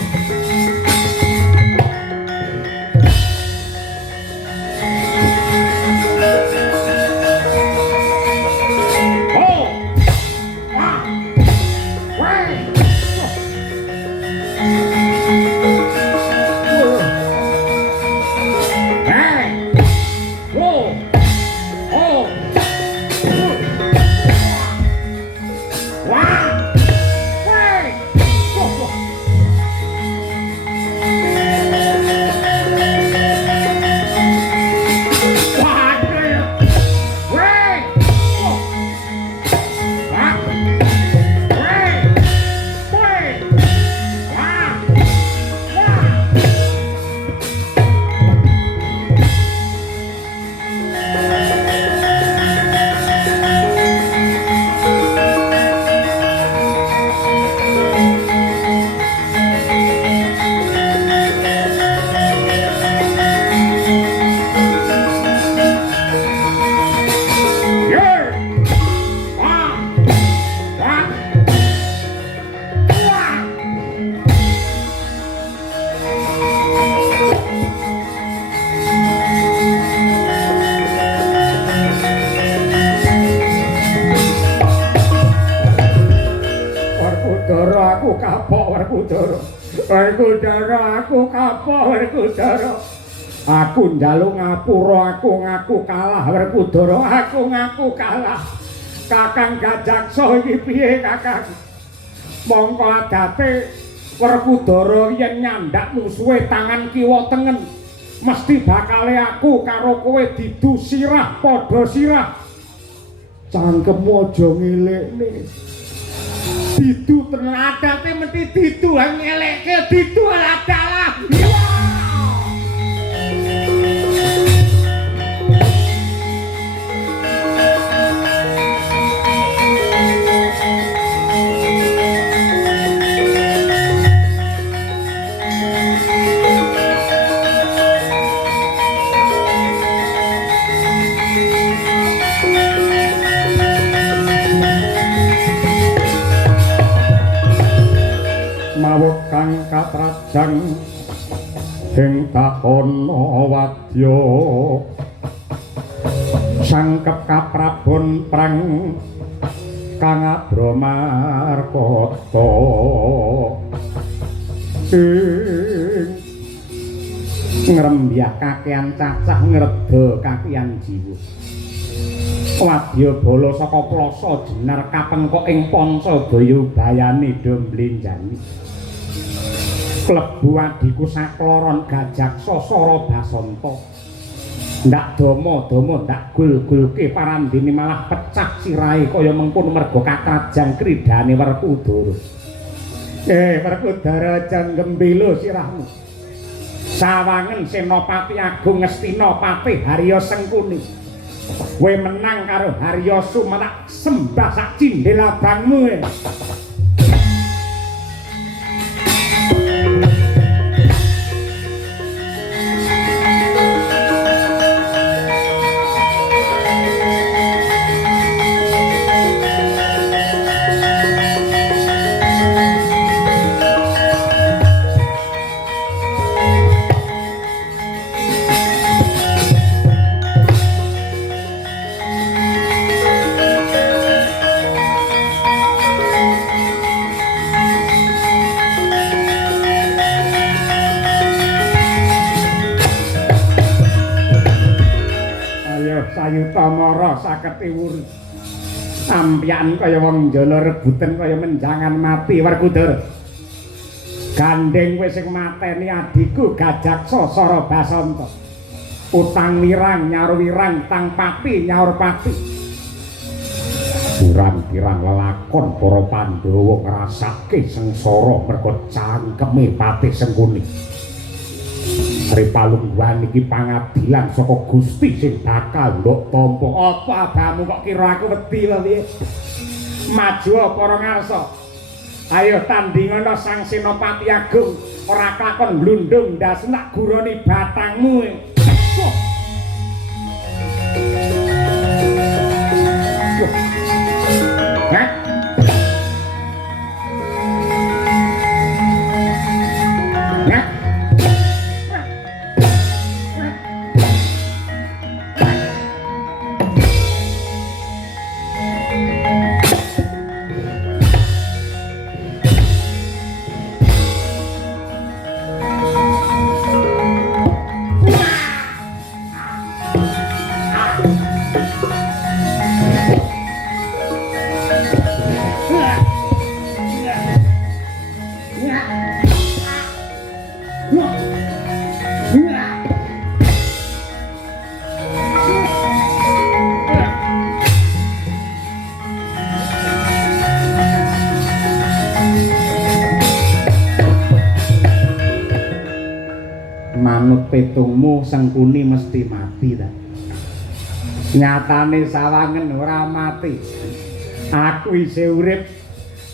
Werkudara aku kapok Werkudara. Aku njaluk ngapura, aku ngaku kalah Werkudara, aku ngaku kalah. Kakang Gajaksa iki piye Kakang? Mongko adate Werkudara yen nyandak musuhe tangan kiwa tengen, mesti bakale aku karo kowe didu sirah padha sirah. Cangkemmu aja ngelekne. Didu tenan adate mesti didu ngelekke didu adalah. Mawut kang katrajang ing takana wadya sangkep kaprabon prang kang abramarkata ngrembyah kakehan cacah ngreda kakehan jiwa wadya bala saka plasa jenar kapengkok ing Pancadaya bayane do mblenjani klebu adiku sakloron Gajaksa Sara Basanta ndak dama-dama ndak gul-gulke parandene malah pecah sirahe kaya mengkono merga katrajang kridane Werkudara. Werkudara janggem bela sirahmu. Sawangen Senopati Agung Ngastina Patih Harya Sengkuni. Kowe menang karo Harya Sumerak sembah sak cindhel abangmu. Sayuta Mara saketi wuri Sampeyan kaya wong jala rebutan kaya menjangan mati Werkudara. Gandeng kowe sing mateni adhiku Gajaksa Sara Basanta. Utang wirang nyaur wirang tang pati nyaur pati. Pirang-pirang lelakon para Pandhawa ngrasake sengsara merga cangkeme Patih Sengkuni. Ripalungguhan iki pangadilan saka Gusti sing bakal ndok tampa. Apa abamu kok kira aku wedi lho piye? Maju para ngarsa. Ayo tandingana Sang Senopati Agung, ora kelakon glundung ndas nak guroni batangmu. Hah? Manut petungmu Sengkuni mesti mati ta. Nyatane sawangen ora mati. Aku isih urip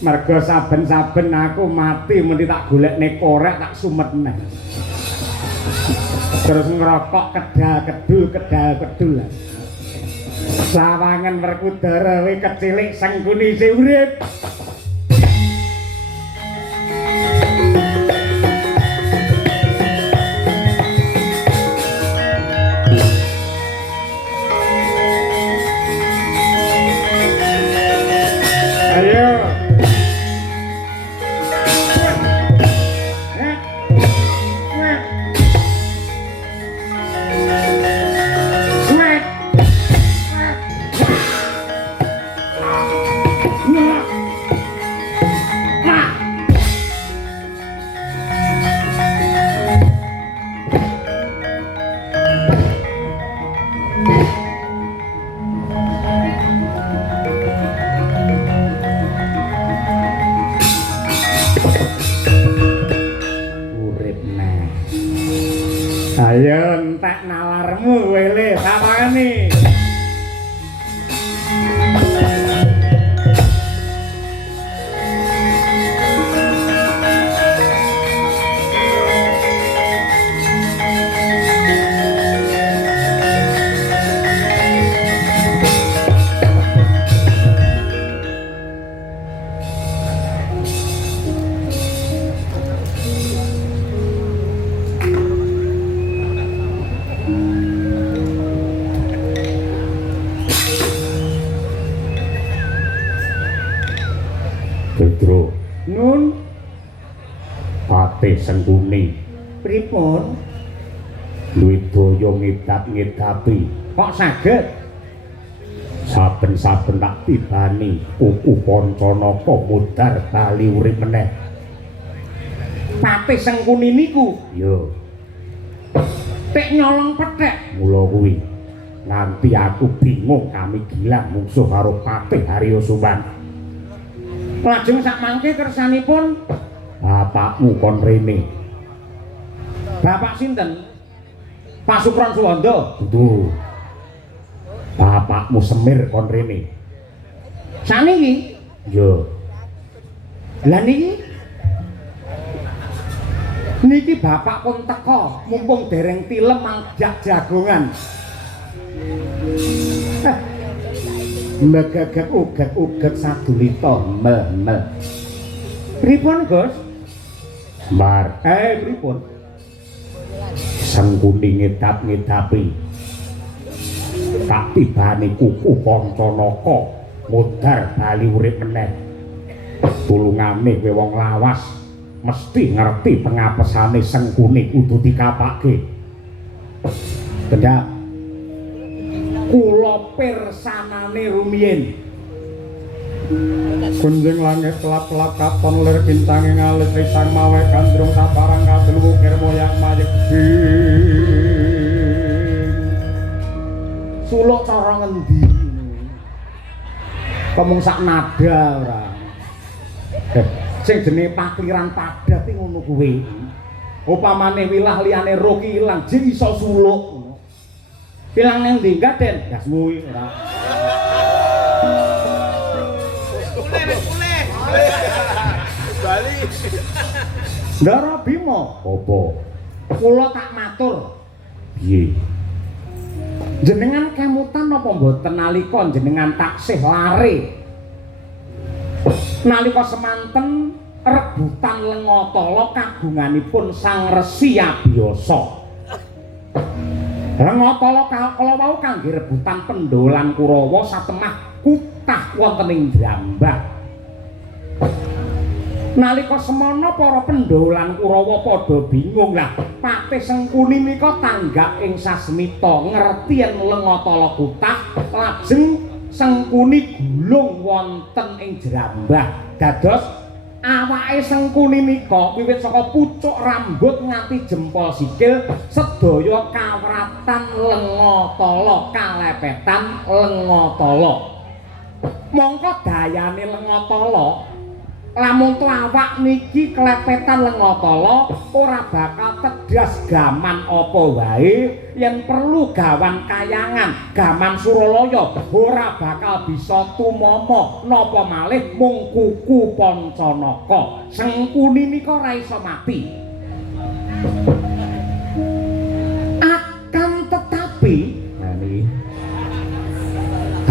merga saben-saben aku mati mesti tak golekne korek tak sumet neh. Terus ngerokok kedal-kedul. Sawangen Werkudara kowe kecilik Sengkuni isih urip. Ayo entek nalarmu wele sawangane. Nun Patih Sengkuni pripun Dwidaya ngedap-ngedapi kok saged saben-saben tak tibani Kuku Pancanaka mudhar bali urip meneh. Patih Sengkuni niku yo tek nyolong pethek mula kuwi nganti aku bingung kami gilang mungsuh karo Patih Haryo Suman. Lajeng sak mangke kersanipun bapakmu kon rene. Bapak sinten? Pak Supron Suwanda. Duh. Bapakmu Semir kon rene. Saniki? Yo. Lah niki? Niki bapak pun teka mumpung dereng tilem mangjak jagongan. Megagak uget-uget sadulita mel. Pripun, Gus? Sembar. Pripun? Sengkuni ngedap-ngedapi. Tak tibani Kuku Pancanaka mudhar bali urip meneh. Tulungane kowe wong lawas mesti ngerti pengapesane Sengkuni kudu dikapake. Kendhap kula pirsanane rumiyin Kunjing langit kelap-kelap katon lir kincanging alit risang mawe gandrung sabarang kadel wukir moyak mayek suluk cara ngendi komong sak nada ora sing jenenge pakliran padat iki ngono kuwi upamane wilah liyane ro ki ilang jeng iso suluk ilang ning ndi gaden gas kuwi ora Bali. Ndara Bima, apa? Kula tak matur. Piye? Jenengan kemutan apa mboten nalika jenengan taksih lare? Nalika semanten rebutan Lengatala kagunganipun Sang Resi Abiyasa. Lengatala kala wau kangge rebutan Pendolan Kurawa satemah kutah wonten ing Drambak. Nalika semana para Pendolan Kurawa padha bingung lah Patih Sengkuni nika tanggap ing sasmita ngerti yen Lengatala kutah lajeng Sengkuni gulung wonten ing Drambak dados awake Sengkuni nika wiwit saka pucuk rambut nganti jempol sikil sedaya kawratan Lengatala kalepetan Lengatala mongko dayane Lengatala lamun awak niki klepetan Lengatala ora bakal tedas gaman apa wae yen perlu gawan kayangan gaman Suralaya ora bakal bisa tumama napa malih mung kuku Pancanaka Sengkuni nika ora iso mati akan tetapi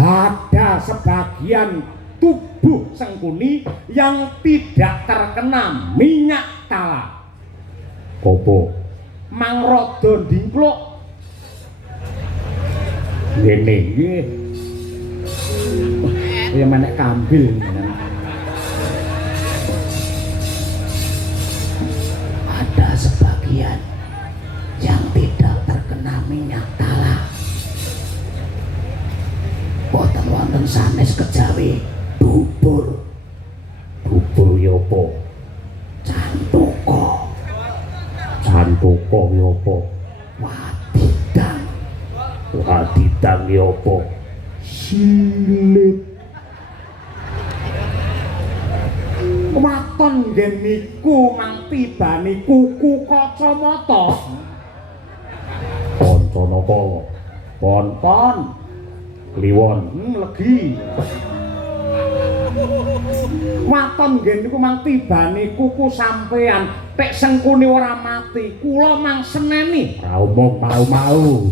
ada sebagian tubuh Sengkuni yang tidak terkena minyak tala. Apa? Mang rada ndingkluk. Ngene iki. Ya menek kambil. Ada sebagian yang tidak terkena minyak tala. Boten wonten sanes kejawi bubur ya apa cantuka ya apa wadidang ya apa silit waton ngen niku mang tibane kuku kacamata Pancanaka ponton kliwon legi waton nggih niku mang tibane kuku sampean pek Sengkuni ora mati kula mang seneni ra omong mau-mau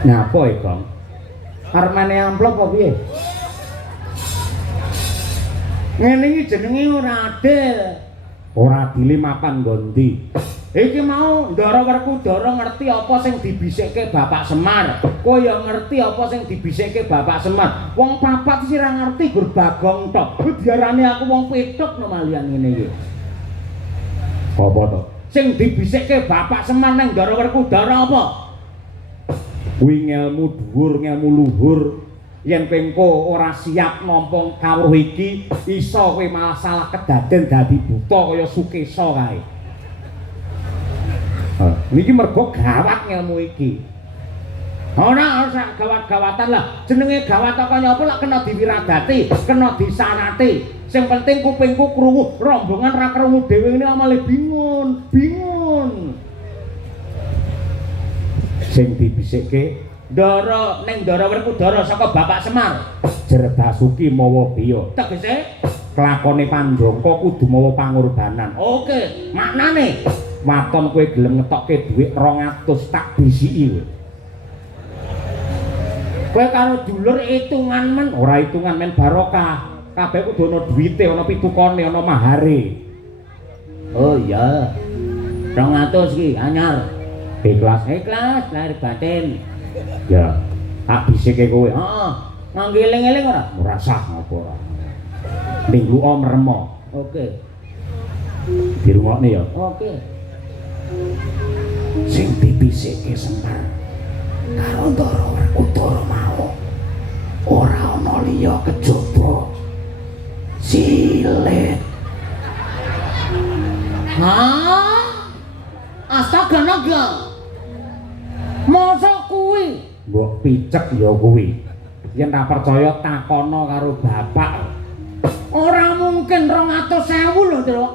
Nyapa iki, Kang? Armane amplop apa piye? Ngene iki jenenge ora adil. Ora adile mapan ngondi. Iki mau Ndara Werkudara ngerti apa sing dibisikke Bapak Semar. Kowe ya ngerti apa sing dibisikke Bapak Semar. Wong papat sih ora ngerti gur Bagong tok. Diarani aku wong pituk no malian ngene iki. Apa to? Sing dibisikke Bapak Semar nang Ndara Werkudara apa? Kuwi ngelmu dhuwur, ngelmu luhur. Yen pengko ora siap nampa kawruh iki, iso kowe malah salah kedaden dadi buta kaya Sukesa kae. Niki mergo gawat ngelmu iki. Ora usah gawat-gawatan lah. Jenenge gawat kaya apa lak kena diwiradati, kena disarati. Sing penting kupingku krungu, rombongan ra krungu dhewe ngene amale bingung. Sing dibisikke Ndara Werkudara saka Bapak Semar jer Basuki mawa biya tegese kelakone Pandaka kudu mawa pangorbanan. Oke, maknane waton kowe gelem ngetokke dhuwit 200 tak bisiki kowe. Kowe karo dulur hitungan men, ora hitungan men barokah. Kabeh kudu ana dhuwite, ana pitukane, ana mahare. Oh iya. 200 iki anyar. Ikhlas lahir batin. Ya, tak bisike kowe. Heeh. Ngangge eling-eling ora? Ora sah apa ora. Minggu om remo. Oke. Dirungokne ya. Oke. Sing dibisike Semar karo Ndara Werkudara mau ora ana liya kejaba Silet. Hah? Astaga naga. Mosok kuwi? Mbok picek ya kuwi. Yen ora percaya takono karo bapak. Ora mungkin 200.000 lho, Tru.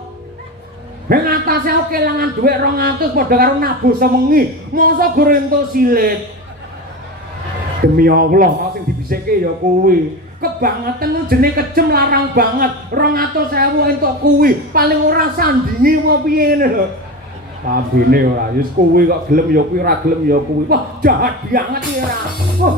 Ning atase kelangan dhuwit 200 padha karo nabuh semengi. Mosok gore entuk silit. Demi Allah, sing dibisike ya kuwi. Kebangetan lu jenenge kejem larang banget. 200.000 entuk kuwi. Paling ora sandingi apa piye lho. Pabine ora, wis kuwi kok gelem ya kuwi, ora gelem ya kuwi. Wah, jahat banget iki ora. Wah.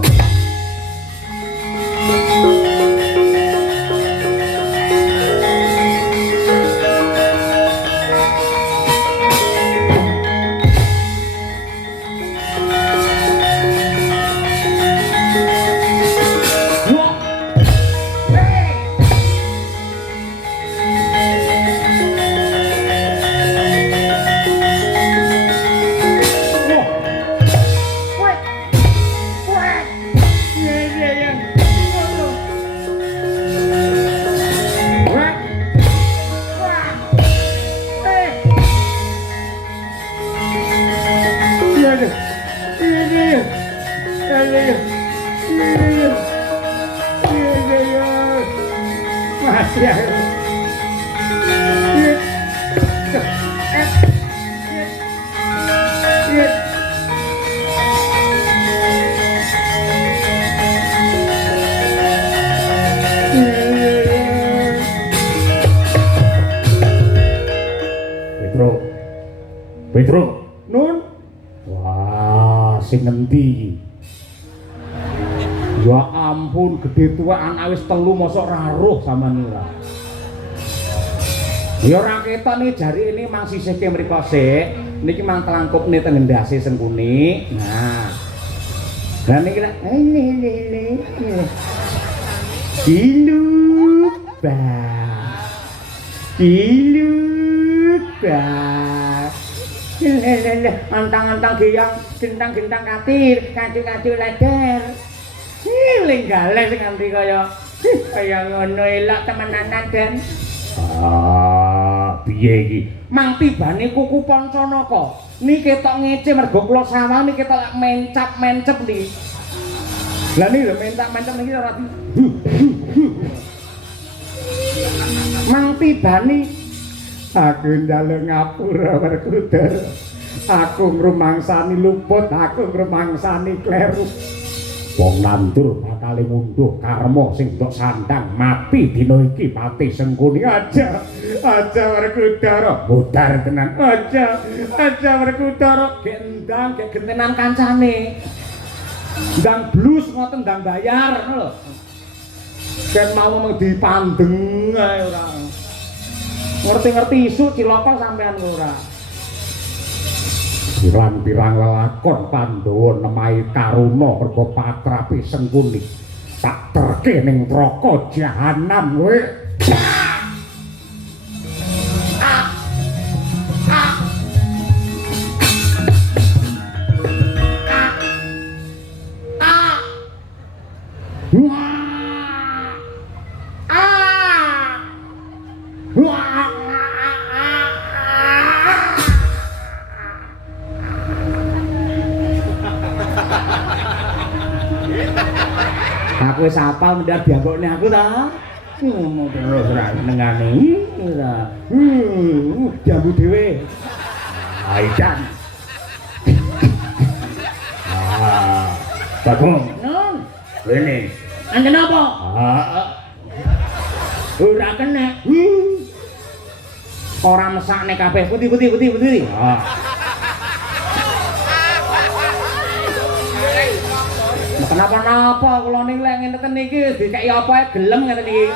Petro, nun. Wah, sing ngendi? Ya ampun, gede tuwek anak wis 3 mosok ra roh sampean ora. Ya ora ketok nih jari ini mang sisihke mriko sik. Niki mang telangkupne teng ndase Sengkuni. Nah. Lah niki lak Kiluba. Kiluba. Antang-antang geyang, gentang-gentang katir, kacu-kacu leder. Lenggale sing nganti kaya ngono elok temenanan Den. Piye iki? Mang tibane kuku Pancanaka. Niki ketok ngece mergo kula sawah niki ketok lak mencap-mencep niki. Lah niki lho mencap-mencep niki ora Mang tibane aku njaluk ngapura Werkudara. Aku ngrumangsani luput, aku ngrumangsani kleru. Wong nandur bakale ngunduh karma sing ndok sandang mati dina iki pati Sengkuni aja. Aja Werkudara, mudar tenan. Aja Werkudara, gendang gek gentenan kancane. Ndang blus ngoten ndang bayar ngono lho. Ken mau mung dipandeng ae ora. Ngerti-ngerti isu cilaka sampean ora. Pirang-pirang lelakon Pandhawa nemahi karuna merga patrape Sengkuni. Tak terke ning neraka jahanam kowe. Aku wis apal mendar dianggokne aku ta. Ngono terus ra nengane ora. Diambu dhewe. Aidan. Bagong. Nun. Rene. Anggen apa? Ora kena. Ora mesakne kabeh putih. Kenapa-napa kula ning lek ngene niki dikeki apa ae gelem ngene iki.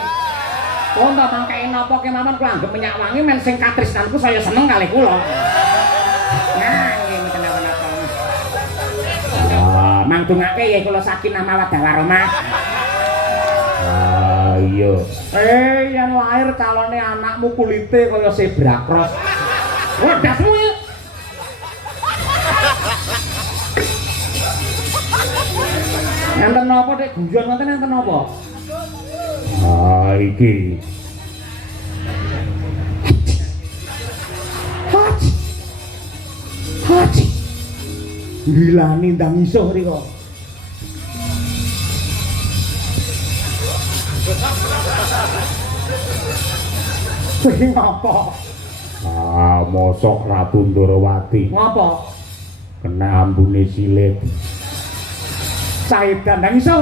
Kula tak mangkei napa kemawon kula anggap minyak wangi men sing katresnanku saya seneng kalih kula. Nah, nggih kenapa-napa. mangdungake ya kula sakinah mawaddah warahmah. Ah iya. Yen lahir calone anakmu kulite kaya zebra cross. Wedasmu ya. Enten napa Dik guyon ngoten enten napa? Ah iki. Haji. Gilani ndang iso mriko. Kuwi ngapa? Ah mosok Ratu Ndorowati Ngapa? kena ambune silit. Saedan ndang iso.